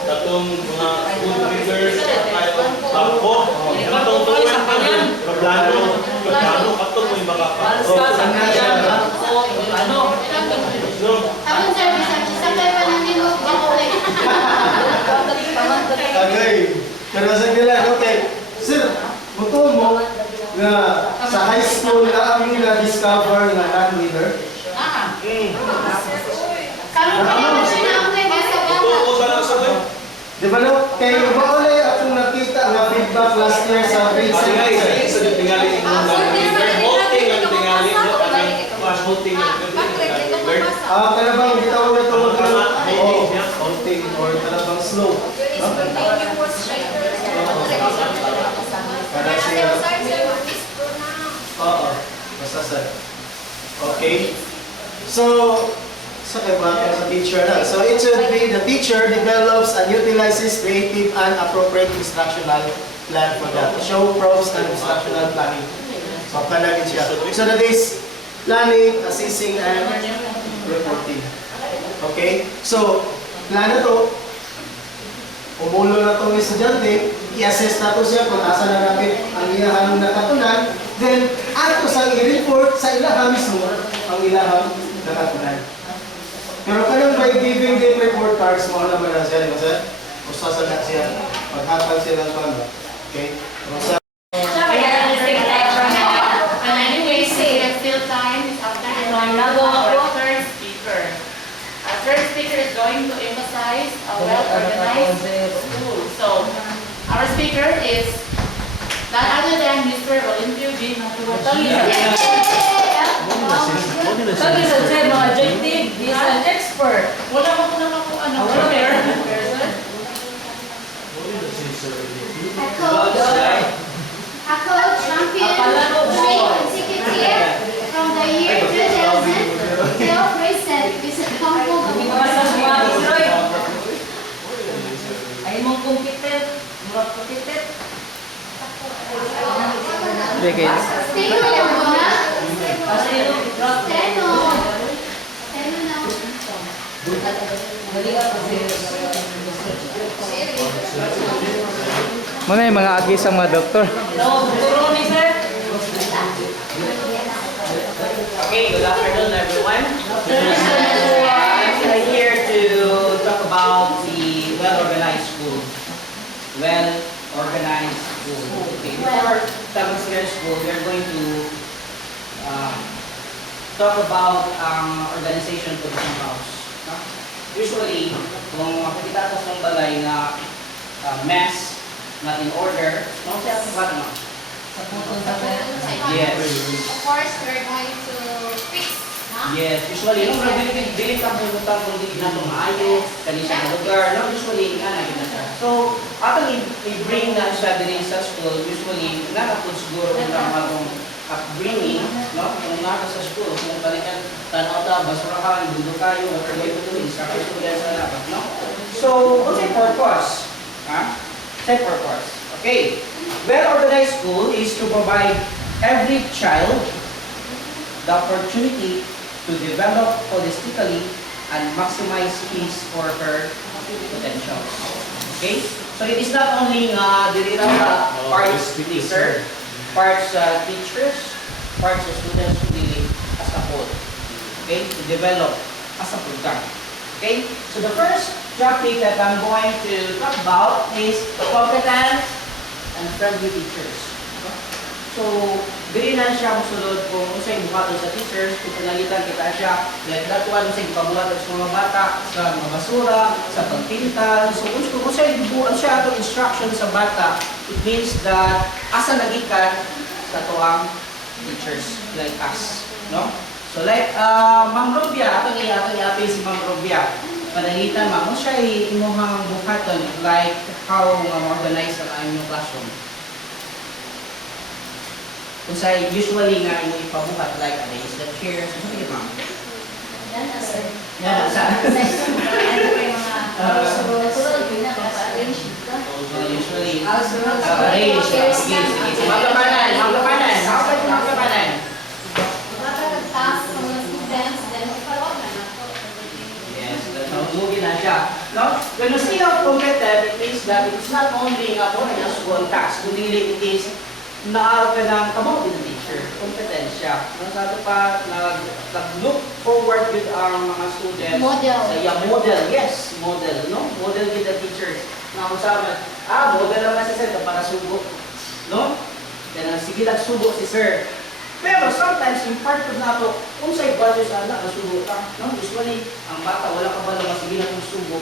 katong mga good readers, sa kayo, tampo, katong tuwin, problano, katong may mga Ako sir, sa kayo pa nang nilog ako eh. Okay. Pero sa nila, okay. Sir, buto mo na sa high school na kami na-discover na non-reader. Karoon pa naman siya na ako sa Tuko sa nasa Di ba no? Kaya ba ulit akong nakita nga feedback last year sa grade 7? Sige, sa tingali ng voting ang tingali mo, mas voting ang Kaya bang hindi tawag na ito voting or talabang slow. No? Para siya. Oo. Basta sir. Okay. So, sa teacher na. So it should be the teacher develops and utilizes creative and appropriate instructional plan for that. Show props and instructional planning. So kanagin siya. So that is planning, assessing, and reporting. Okay? So, plan na to. Umulo na itong estudyante, i-assess na to siya kung asa na namin ang ilahang nakatunan, then ato sa i-report sa ilahang mismo ang ilahang nakatunan. Pero kanang by giving them report cards, mo naman na siya, di ba sir? Usasan na siya, maghatag siya ng pano. Okay? So, And anyways, we have still time after our third speaker. Our third speaker is going to emphasize a well-organized school. So, our speaker is none other than Mr. Olympio B. Sabi sa sir, mga adjective, he is an expert. Wala mo po naman po ano. Prepare. Ako, champion, consecutive from the year 2000 till present is a combo of Ay mong competent, murag competent. Steno lang mo na. Steno. Steno na. Muna yung mga agi sa mga doktor. Turo ni sir. Okay, good afternoon everyone. I'm here to talk about the well-organized school. Well-organized school. Okay, before talking about school, we are going to talk about organization to the house. Usually, kung makikita ko sa balay na mess, not in order, no siya sa bata mo. Yes. Of course, we're going to fix. Yes, usually, nung dili ka pumunta kung di na maayo, kani sa lugar, no, usually, nga na siya. So, atong i-bring na siya din sa school, usually, nakapun siguro ng tamang upbringing, no, kung naka sa school, kung balikan, tanaw ta, basurahan, bundo kayo, tuloy-tuloy, sa kasulian sa dapat, no? So, what's the purpose? Say purpose. Okay. Well-organized school is to provide every child the opportunity to develop holistically and maximize his or her potential. Okay? So it is not only parts teacher, parts teachers, parts students really as a whole. Okay? To develop as a program. Okay? So the first topic that I'm going to talk about is competent and friendly teachers. So, dili na siya musulod kung unsay buhaton sa teachers, kung pinalitan kita siya, like that one, unsay pabuhaton sa mga bata, sa mga basura, sa pagpintal. So, kung unsay buhaton siya atong instruction sa bata, it means that asa nagikan sa tuang teachers like us. No? So, like, Ma'am Robia, atong i-apil si Ma'am Robia, panalitan ma'am, siya imuhang buhaton like how organize ang inyong classroom. kung sa usually nga yung ipabuhat like arrange the chairs, ano yun ma'am? Yan na, sir. Yan, sa usually arrange. Sige, sige. Magkapanan. Magkapanan. Yes, nahulugi na siya. No? When you say of competent, it means that it's not only nga po na school task, kundi it is na ka ng kamot in the teacher. Competent siya. No, sabi pa, nag-look forward with ang mga students. Model. Model, yes, model. No? Model with the teachers. Na kung sabi, model naman si sir, para subo. No? Kaya sige lang subo si sir. Pero sometimes, yung part of nato, kung sa'yo values anak, nasubo ka. No? Usually, ang bata, wala ka ba naman, sige na itong subo.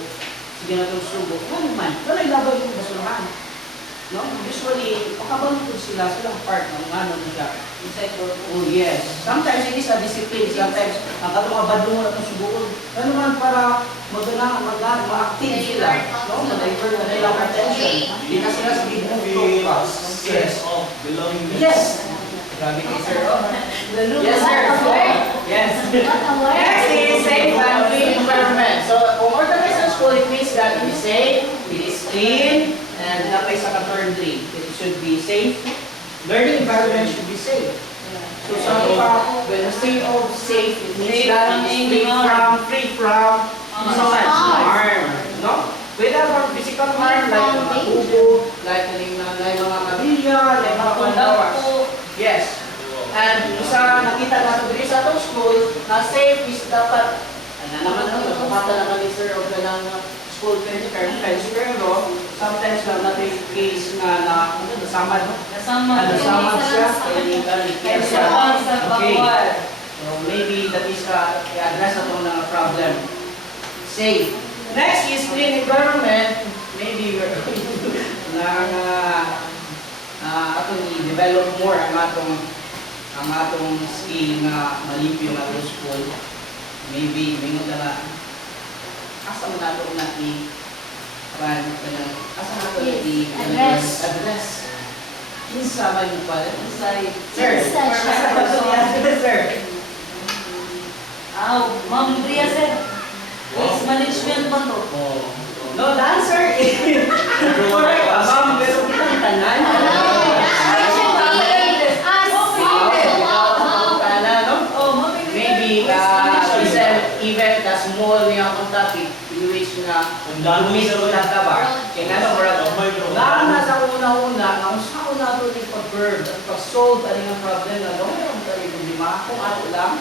Sige na itong subo. Ano man, wala yung laban yung basurahan. No? Usually, makabalutod sila, silang part ng ano nila. Oh yes. Sometimes it is a discipline. Sometimes, ang katong abad mo na itong subuon. Ano man para ma-active sila. No? Ma-divert na nilang attention. Hindi na sila sa focus. Yes. Yes. Grabe kayo, sir. Yes, sir. Yes. Next is safe and clean environment. So, kung organized ang school, it means that it is safe, it is clean, and napay sa ka-turn 3. It should be safe. Learning environment should be safe. So, sabi pa, when you say of safe, it means that it is free from harm. No? Without harm, physical harm, like mga tubo, like mga kabilya, like mga pandawas. Yes. And sa nakita natin dito sa atong school, na safe is dapat, naman nagpapata naman ni Sir o ng school friends, pero sometimes lang natin yung case na nasamad siya, kaya hindi ka siya. Okay. So maybe that is i-address na itong problem. Safe. Next is clean environment. Maybe we're atong i-develop more ang atong skill na malimpyo na atong school. Maybe may na asa mo nato na address. Kinsa man mo pala? Sir. Sir. Ma'am Bria, sir. Waste management ba to? No, the answer is correct. Ma'am, pero kitang tanan. Maybe event na small niya ang topic in which na lumit na ka ba? Kaya nga naman, nasa una-una, na kung saan na ito yung pag-verb at pag-solve ano yung problem na gawin ang problema kung ano lang.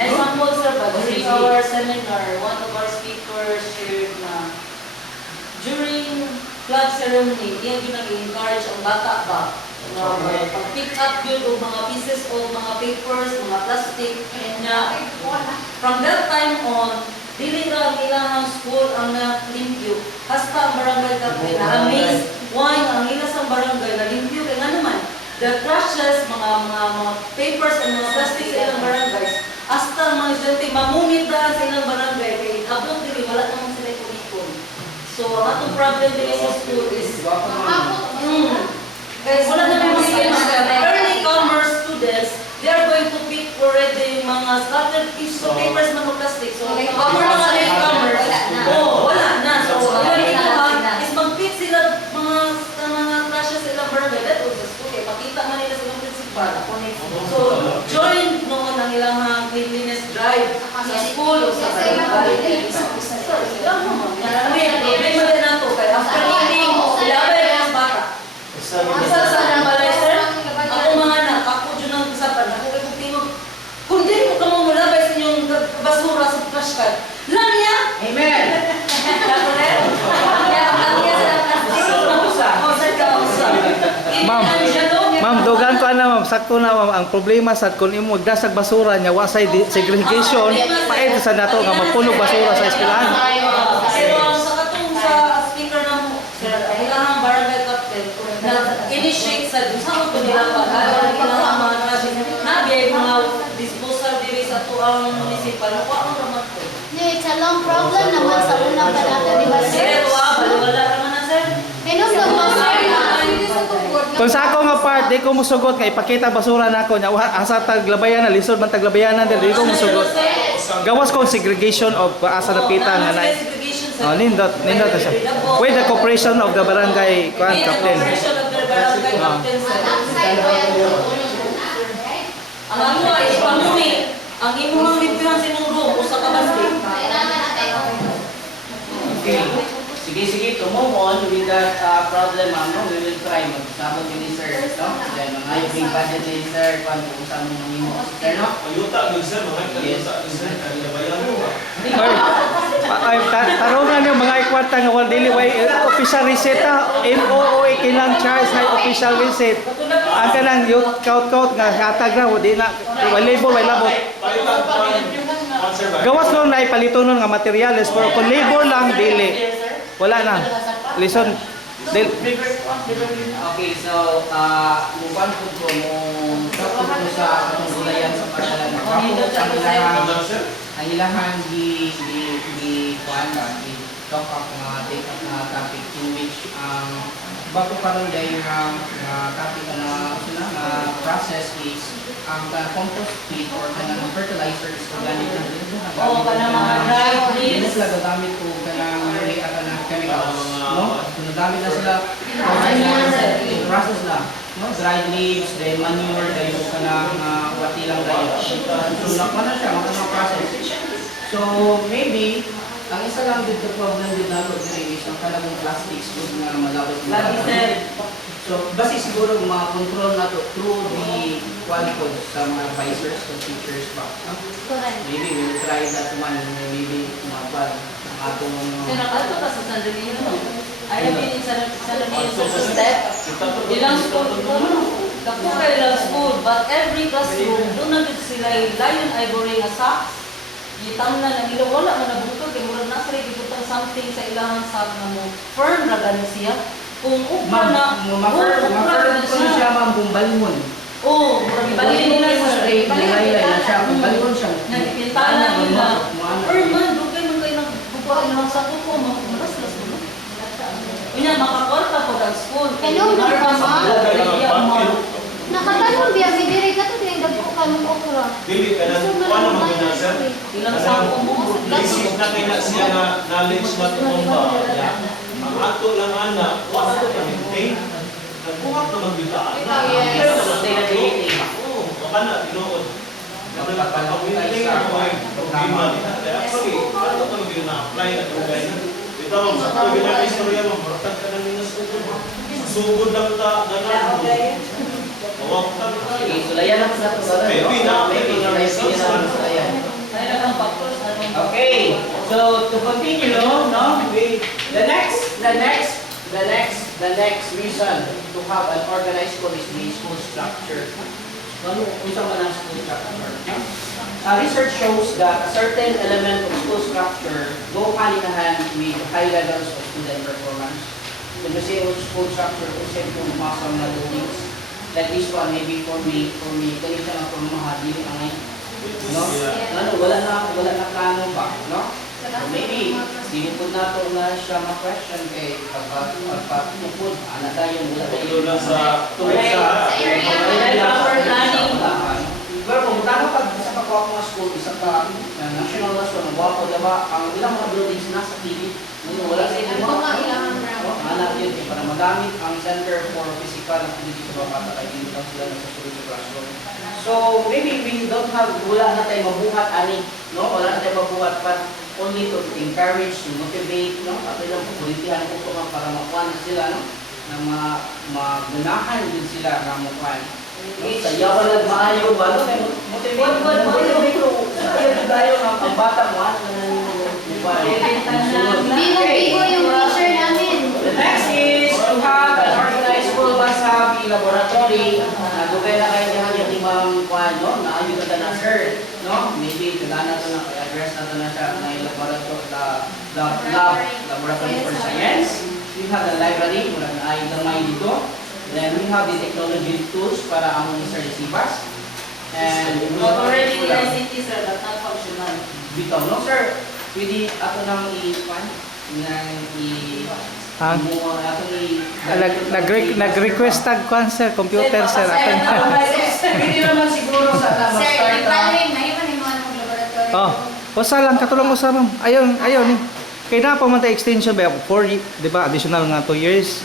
Example, sir, during our seminar, one of our speakers shared na during flag ceremony, diyan yung nag-encourage ang bata ba pag-pick up yun o mga pieces o mga papers, mga plastic, na from that time on, dili ra ang ilang school ang na-limpyo. Hasta ang barangay captain na-amaze why ang ilang sa barangay na-limpyo. Kaya nga naman, the trashes, mga papers and mga plastic sa ilang barangays, hasta ang mga estudyante mamunit daan sa ilang barangay, kaya abot dili, wala namang sila ikon-ikon. So, ang atong problem din sa school is kaya wala naman mga early commerce students, they are going to pick already mga scattered pieces of papers, mga plastic. So, baka mga early commerce, wala na. So, ang ginagawa is mag-pick sila mga trashes sa ilang barangay. That was the school. Pakita man nila sa ilang principal. So, join noon ang ilang cleanliness drive sa school o sa barangay. So, sila mo. Problema din nato. Kaya after eating, ilaban ang bata. Asa sa nang balay, sir? Ako mga anak, ako dyan ang usapan. Ako kayo tingog. Kung di mo ka mamulabay sa inyong basura sa trash can, lang niya! Amen! Ma'am, dogan ko na ma'am, sakto na ma'am. Ang problema sa kung imo magdasag basura niya, wasay segregation, paito sa nato nga magpunog basura sa eskwelahan. Pero sa katong sa speaker na mo, sir, kailangan barangay captain na initiate sa sa ko nila pa. Kailangan mga traffic nabi mga disposal diri sa tuang municipal. Ko ang ramat ko. It's a long problem naman sa unang panata, di ba, sir? Sir, wala naman na, sir. Pinos na mo, sir, na hindi sa tungkod nga Kung sa ako nga part, di ko musugot nga ipakita basura nako nya asa taglabayan na lisod man taglabayan na di ko musugot. Gawas ko segregation of asa napitan nga nay. Oh, nindot siya. With the cooperation of the barangay captain. Ang amo ay ipamumi. Ang imong lipihan sa imong room usa ka basket. Okay. Sige, to move on with that problem, we will try magsabot ni sir, no? Then, mga ibig budget ni sir, kung saan mo manimo. Sir, no? Ayuta, yun sir, mga ayuta, yun sir, kalilabayan mo. Ay, tarungan yung mga ikwanta nga wal dili way official receipt MOO kinang charge na official receipt. Ang kanang yung count nga hatag na di na way label way labot. Gawas nun na ipalito nun nga materyales pero kung labor lang dili. Wala na. Listen. Okay, so move on po mo sa atong gulayan sa pasyalan. Ang ilahan di kuan ba di talk up nga take up na topic in which bago karon dai nga topic na process is ang compost feed or kanang fertilizer is organic na dito na mga dry leaves sila gagamit ko kanang uri at kanang chemicals no so nagamit na sila process na no dried leaves then manure then kanang wati lang dayo so nakana siya mga process so maybe ang isa lang dito problem din nato diri is ang kanang plastics food nga malabot so basi siguro ma-control nato through the quality sa mga advisors and teachers pa. Maybe we will try that one maybe mapal atong Pero ato ka sa sandali no. Ayaw din sa step. Ilang school kapura ilang school but every classroom doon na sila lion ivory nga socks. Gitang na nang ilo wala man nabutog kay murag na sila gibutang something sa ilang sa mo firm ra gani siya. Kung upra na ma-firm ko siya ma'am bumbalmon. Oh, balin nila sa straight nilay na siya bumbalmon siya. Nagpintahan na nila. Or man dugay man kay nagbubuhat ng sa kuko malas-las mo. Unya makakorta po ang school. Hello, ma'am. Nakatanong biya bidiri ka to ding dagko ka ng okra. Dili ka na, ano man na sir? Ilang sa mo. Isip na kaya siya na knowledge na tumumba. Ang ato lang ana, wala to ka-maintain. Nagbuhat naman bitaan na. Pero sustainability. Oo, baka na, tinuod. Nagpapag-maintain ako ay problema nila. Actually, ano kami din na-apply na trugay na. Ito ma'am, sa kami na istorya ma'am, maratag ka lang nila sa sugod. Sugod lang ta, ganaan. Mawag ka na tayo. Okay, sulayan lang sa ito. Maybe na may opinion naman sulayan. Okay, so to continue, no, the next reason to have an organized school is the school structure. Ano unsa man ang school structure? Research shows that a certain element of school structure go hand in hand with high levels of student performance. When you say school structure, kasi kung masang na buildings, like this one, maybe for me, kaya siya na kung mahadili ang no? Ano, wala na plano ba, no? Maybe, sinipod na ito na siya ma-question kay pagpapupod, ana tayo, wala tayo sa pero kung tama pag isa ka po mga school, isa ka national na school, nabuha diba, ang ilang mga buildings nasa kilid, wala sa ito hanap yun para magamit ang Center for Physical Activity sa mga bata kaya hindi lang sila nasusunod sa classroom. So maybe we don't have, wala na tayo mabuhat ani, no? Wala na tayo mabuhat but only to encourage, to motivate, no? At ilang pagkulitihan ko ito para makuha na sila, no? Na maganahan din sila na makuha. Sayawan lang maayo ba? No? Motivate tayo ng bata mo. Bigo yung teacher namin. The next is to have an organized school must have a laboratory. Dugay na kayo diyan yung ibang kuan, no? Naayo ka na sir, no? Maybe kailangan na i-address na siya na yung laboratory for science. We have the library, wala na ay gamay dito. Then we have the technology tools para among sir receivables. And we Already the ICT sir, but not functional. Bitaw, no sir? Pwede ato nang i-pan, Ha? Nag-request tag kwan sir, computer sir. Hindi naman siguro sa Sir, mag-start evaluate na yun yung mga laboratory. Oh, usa lang katulong usa ma'am. Ayon ni. Kay na pa man ta extension ba 4, di ba? Additional nga 2 years.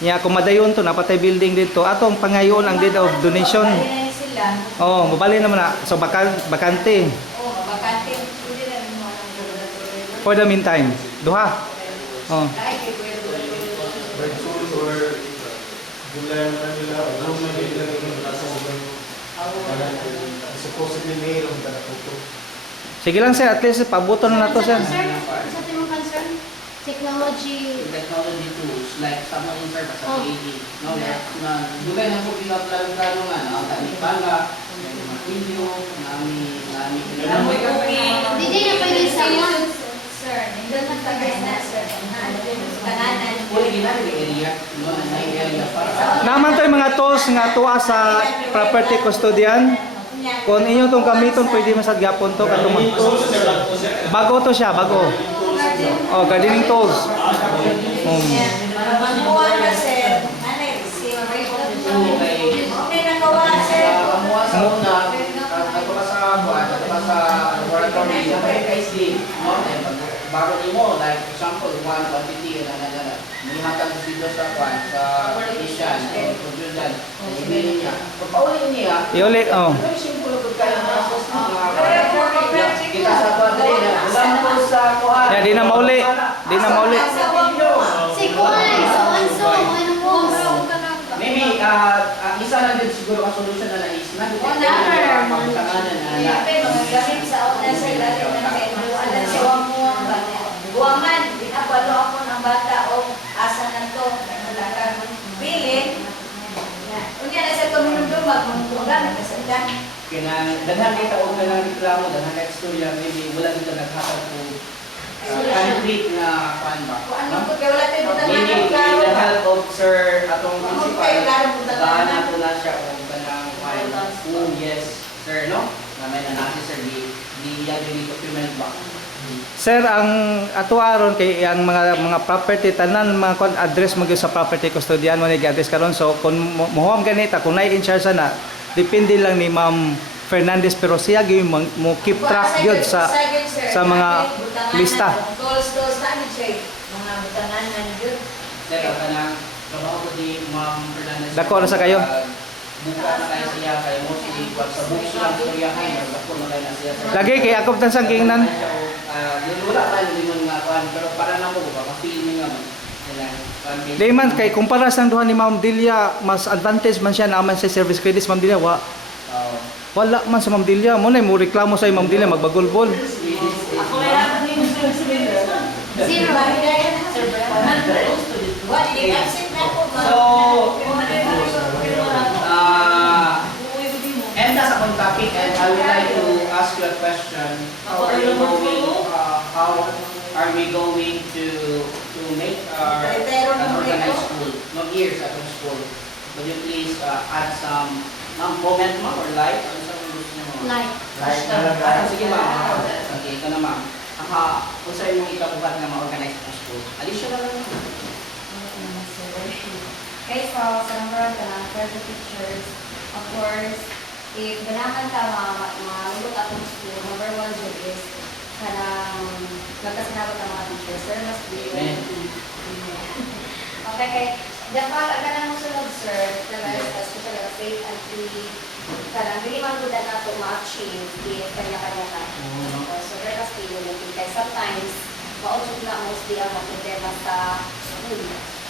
Nya kung madayon to napatay building dito. Atong pangayon ang deed of donation. Oh, mabali naman na. So bakante. Bakante. Pwede na rin mga laboratory. For the meantime, duha. Oh. Supposedly mayroon ka na ito. Sige lang sir, at least pabuton na to sir. Sir, sa timong concern? Technology. Technology tools like someone in service sa PAD. No, na dugay na po plano nga no, tani banga, mga video, nami Hindi na pwede sa one. Sir, hindi na pwede na sir. Pangalan. Pwede ginali yung area, no, na area para Naman to yung mga tools nga tuwa sa property custodian. Kung inyo tong gamiton, pwede masad gapon to katong bago to siya, bago. Oh, gardening tools. Manual na sir. Ano yung receive? Okay, nagawa sir. amuha sa una, ato pa sa buwan, ato pa sa laboratory, kay SD, no, bago nimo, like example, one quantity na nihatag dito sa buwan, sa Asian, production, ibili niya. Pagpauli niya, Iuli, oh. very simple ko kaya process ng mga kita sa buwan dali na, ulan po sa kuhan. Ya, di na mauli. Di na mauli. Si Kuan, so anso, ano po? Maybe, isa lang din siguro ang solution na is na pagkakanan na Gamit sa una sir, dati na alam si Wamuang ba? Buwangan, binabalo ako ng bata o asa na to, nalagang bilin. Unya na sa tumunod magmumugamit na sa dyan. Danhan kita og na lang reklamo, danhan ka istorya, maybe wala dito naghatag po concrete na pan ba? Ano po, kaya wala tayo buta Maybe na with the help of sir atong principal, daan na po na siya o ganang file. Oh yes, sir, no? Na may nanasi sir, di yan yung document ba? Sir, ang ato aron kay ang mga property tanan mga address mo sa property custodian mo ni address karon, so kung mohom ganita kung nay in charge na depende lang ni Ma'am Fernandez, pero siya gyud mo keep track gyud sa mga lista. Goals na ni Jay. Mga butanganan yun. Sir, ang kanang trabaho ko di Ma'am Fernandez. Dako na sa kayo. Buka na kayo siya, kay mostly sa books lang istorya kayo, dako na kayo na siya. Sir. Lagi kay akop tan sang gingnan. Wala tayo limon nga kuan, pero para na ko ba ma-feel niyo nga. Di man kay kumpara sang duha ni Ma'am Delia, mas advantage man siya naman sa service credits Ma'am Delia wala man sa Ma'am Delia. Mo na mo reklamo sa Ma'am Delia magbagulbol. Ako may dapat ni Mr. Zero. What did you absent na po? And that's a topic, and I would like to ask you a question. How are we going to make an organized school? No years at our school. Would you please add some comment mo or like? Ano sa gusto niyo mo? Like. Sige ma'am. Okay, ito na ma'am. Kung sa'yo mong ikabuhat na ma-organize ang school, additional lang naman. Okay, so sa number one for the teachers, of course, if ganahan ka malugot atong school, number one job is kanang magkasinabot ang mga teachers. There must be okay, kay dapat ang kanang musunod, sir, especially a safe and free, kanang hindi man good na ito ma-achieve if kanya-kanya ka. So there must be unity. Kaya sometimes, mausog na mostly ang mga problema sa school.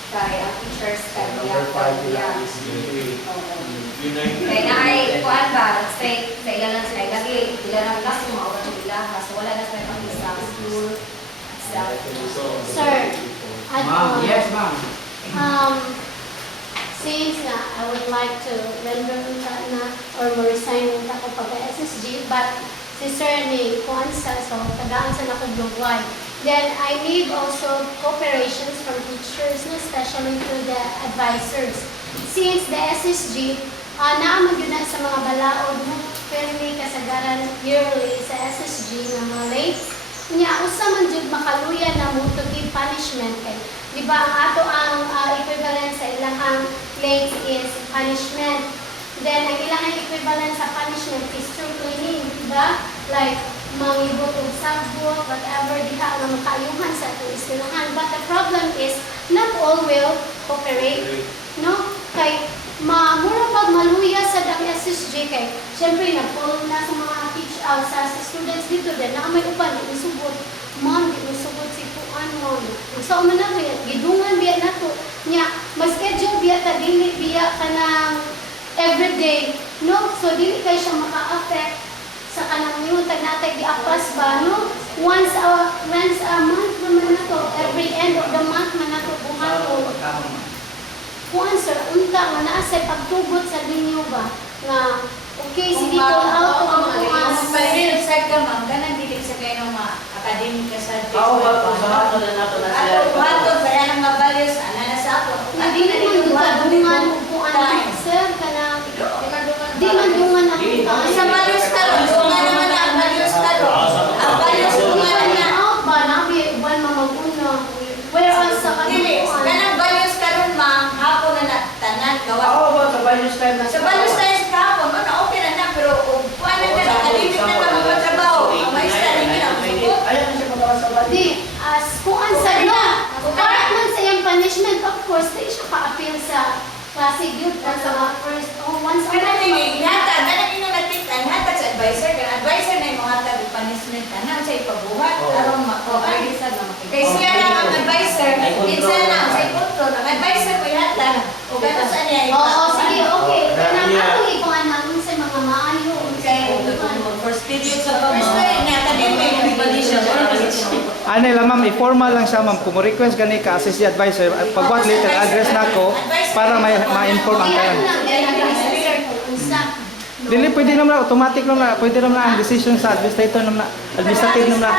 Kaya ang teachers kaya kaya ay kuan ba say sa ilan lang sila lagi ilan lang klase mao sila so wala na sa pag-isa school Sir, Ma'am, yes ma'am. Since I would like to render na or resign na ako pag-SSG, but si Sir ni kuan sa so tagaan sa ako blog. Then I need also cooperations from teachers, especially to the advisors. Since the SSG, naamag yun na sa mga balaod mo, pero may kasagaran yearly sa SSG ng mga late. Usa man jud makaluya na mo to give punishment kay Di ba, ang ato ang equivalent sa ilang plates is punishment. Then, ang ilang equivalent sa punishment is true cleaning, di ba? Like, mangibot o sagbot, whatever, diha nga makayuhan sa atong eskwelahan. But the problem is, not all will cooperate. No? Kay, mura pag maluya sa dang SSG kay, syempre, nag-follow na sa mga sa students dito din, na may upan, isugot. Ma'am, di isugot si Puan, ma'am. So, man na, gidungan biya na to. Nya, ma-schedule biya ta, dili biya ka ng everyday. No? So, dili kayo siya maka-affect sa kanang yun, tagnatay di-apas ba, no? Once a month naman na to, every end of the month man na to, buhaton. Kuan sir, unta nga naasay pagtugot sa linyo ba nga okay sige call out ko ang Pwede sa ka ma'am, kanang dili sa kayo ng mga academic ka sa Ako ba kung sa ato na nato na siya? Ato buhaton para nang mabalyos ana na sa ako. Hindi man dugadungan kuan sir kanang di man dungan ang kuan Sa balyos karon, dungan naman ang balyos karon. Ang balyos dungan na out ba nabi uban mamaguna whereas sa dili, kanang balyos karon ma'am, hapon na tanan gawa. Ako ba sa values time na Sa balyos tayo sa hapon, ano okay na na pero kuan na academic na ka magpatrabaho. Ang maestra ni na. Ayaw na siya magawa sa values. di as kuan sa no part man sa iyang punishment of course di siya pa-appeal sa klase youth at sa first once a Kanang month. dili, hatag, kanang ino natitan, hatag sa advisor, kan advisor na yung hatag ng punishment, kanang sa ipabuhat, aron makuha. Kay siya na ang advisor, minsan na ang sa ikontrol, ang advisor ko hatag, o gano'n sa niya Oo, sige, okay. Kanang atong ipuan namin sa mga maayo. First period sa First kama. period na, academic, Everybody siya. Ano lang ma'am, i-formal lang siya ma'am. Kung request gani ka assist the advisor, pag later address na ko para ma-inform ang kayan. Dili pwede naman automatic naman pwede naman ang decision sa administrator naman administrative naman.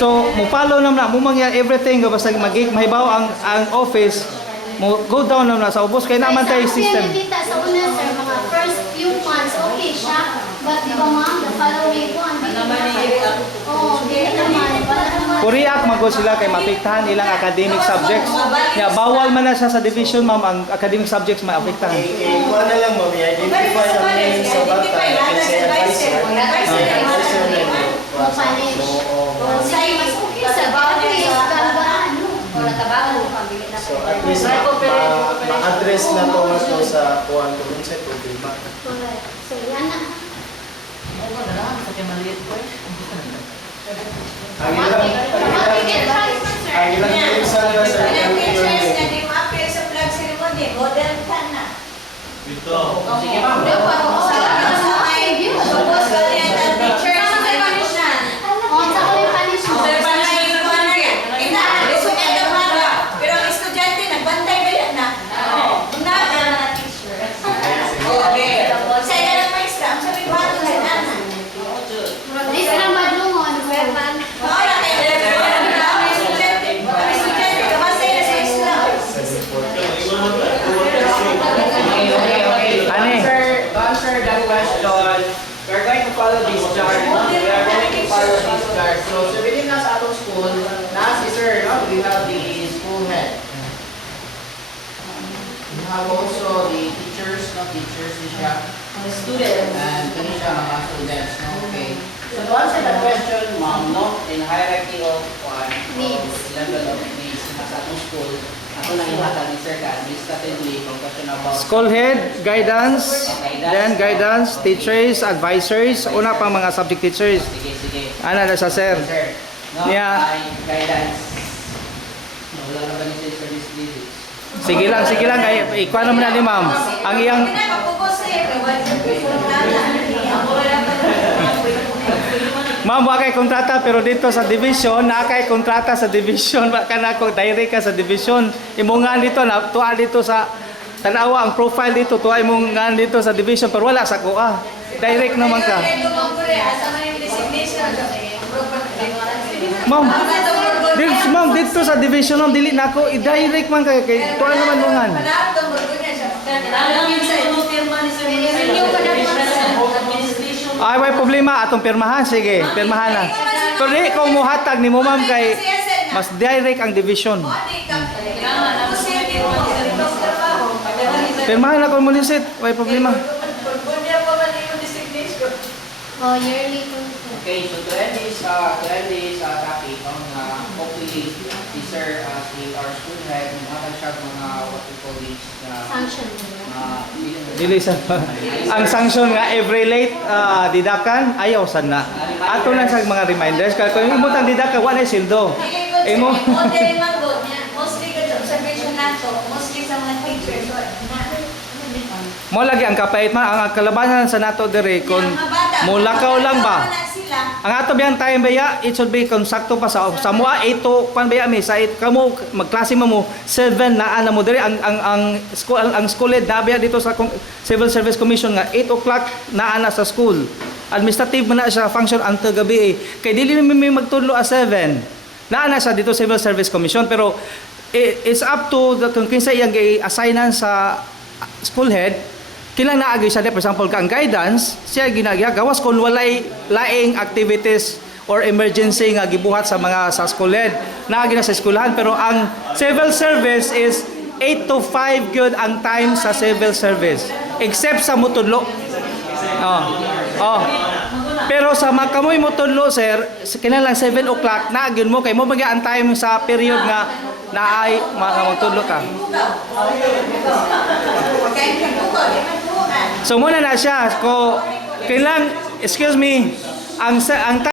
So, mo follow naman mo mangyari everything basta mahibaw ang office mo go down naman sa ubos kay naman tayo system. Sa una sir, mga first few months, okay siya. But di ba ma'am, the following one, di naman Oo, di naman. Kuriak magod sila kay mapiktahan ilang academic subjects. Ya bawal man na siya sa division ma'am ang academic subjects maapektahan. Ikuha na lang ma'am, i-identify ang name sa bata, kasi advisor. Advisor na yun. Sa iyo, mas okay sa bawat So at least ma-address na to nga to sa kuhan ko dun sa problema. So, yan na. Ang ilang minsan na sa teachers na di ma-appear sa flag ceremony, model ka na. Dito. Sige ma'am. Tapos ka rin ang teachers na punishment. O, sa ko yung punishment. Pero ang estudyante, nagbantay ba yan na? Okay. Sa iyo ng maestra, ang sabi ko hato sa nana. Lisa na madlungon, Berman. Wala kayo. Ang estudyante, kamasay na sa isla. Ani? To answer that question, we're going to follow this chart. We are going to follow this chart. So within na sa atong school, na si sir, no? We have the school head. We have also the teachers, no? Teachers is siya. Students. And kani siya mga students, no? Okay. So to answer that question, ma'am, no? In hierarchy of Needs. level of needs na sa atong school, ako lang ihatag ni sir ka, administratively, kung question about School head, guidance, then guidance, teachers, advisors, una pang mga subject teachers. Sige. Ana na sa sir. Sir, no? Yeah. Ay, guidance. No, wala na ba ni sir service visits? Sige lang kay ikuha naman na ni ma'am. Ang iyang Ma'am, wa kay kontrata pero dito sa division, na kay kontrata sa division, wa ka na ko direct ka sa division. Imongan dito na tuwa dito sa tanawa ang profile dito, tuwa imongan dito sa division pero wala sa kuha. Direct naman ka. Ma'am, dito sa division ma'am dili na ako i-direct man kay tuwa naman mongan. Ay, may problema atong pirmahan. Sige, pirmahan na. Kung di ko muhatag ni mo ma'am kay mas direct ang division. Pirmahan ako mo lisit, may problema. Kung niya pa man yung designation. Oh, yearly po. Okay, so to end this topic, hopefully, si Sir, si our school head, makakal siya mga what we call these, Sanction. Dili sa ang sanction nga every late didakan ayaw sana. Ato lang sa mga reminders kay kung imutang didakan wala sildo. Imo Mostly ka observation nato, mostly sa mga teachers. mo lagi ang kapait ang kalabanan sa nato dire kon mulakaw lang ba. Ang ato biyang time baya, it should be konsakto pa sa mua 8 to pan baya mi sa 8 kamo magklase mo 7 na ana mo dire ang school head nabaya dito sa Civil Service Commission nga 8 o'clock na ana sa school. Administrative man na siya function until gabi kay dili mi magtudlo a 7. Naana siya dito Civil Service Commission pero it's up to the kung kinsa iyang gi-assignan sa school head kinang naagi siya for example ang guidance siya ginagya gawas kung walay laing activities or emergency nga gibuhat sa mga sa school head naagi na sa eskwelahan pero ang civil service is 8 to 5 good ang time sa civil service except sa mutudlo pero sa makamoy mutudlo sir kinahanglan 7 o'clock naagyon mo kay mo bagya ang time sa period nga naay magtudlo ka. So muna na siya ko kailang excuse me ang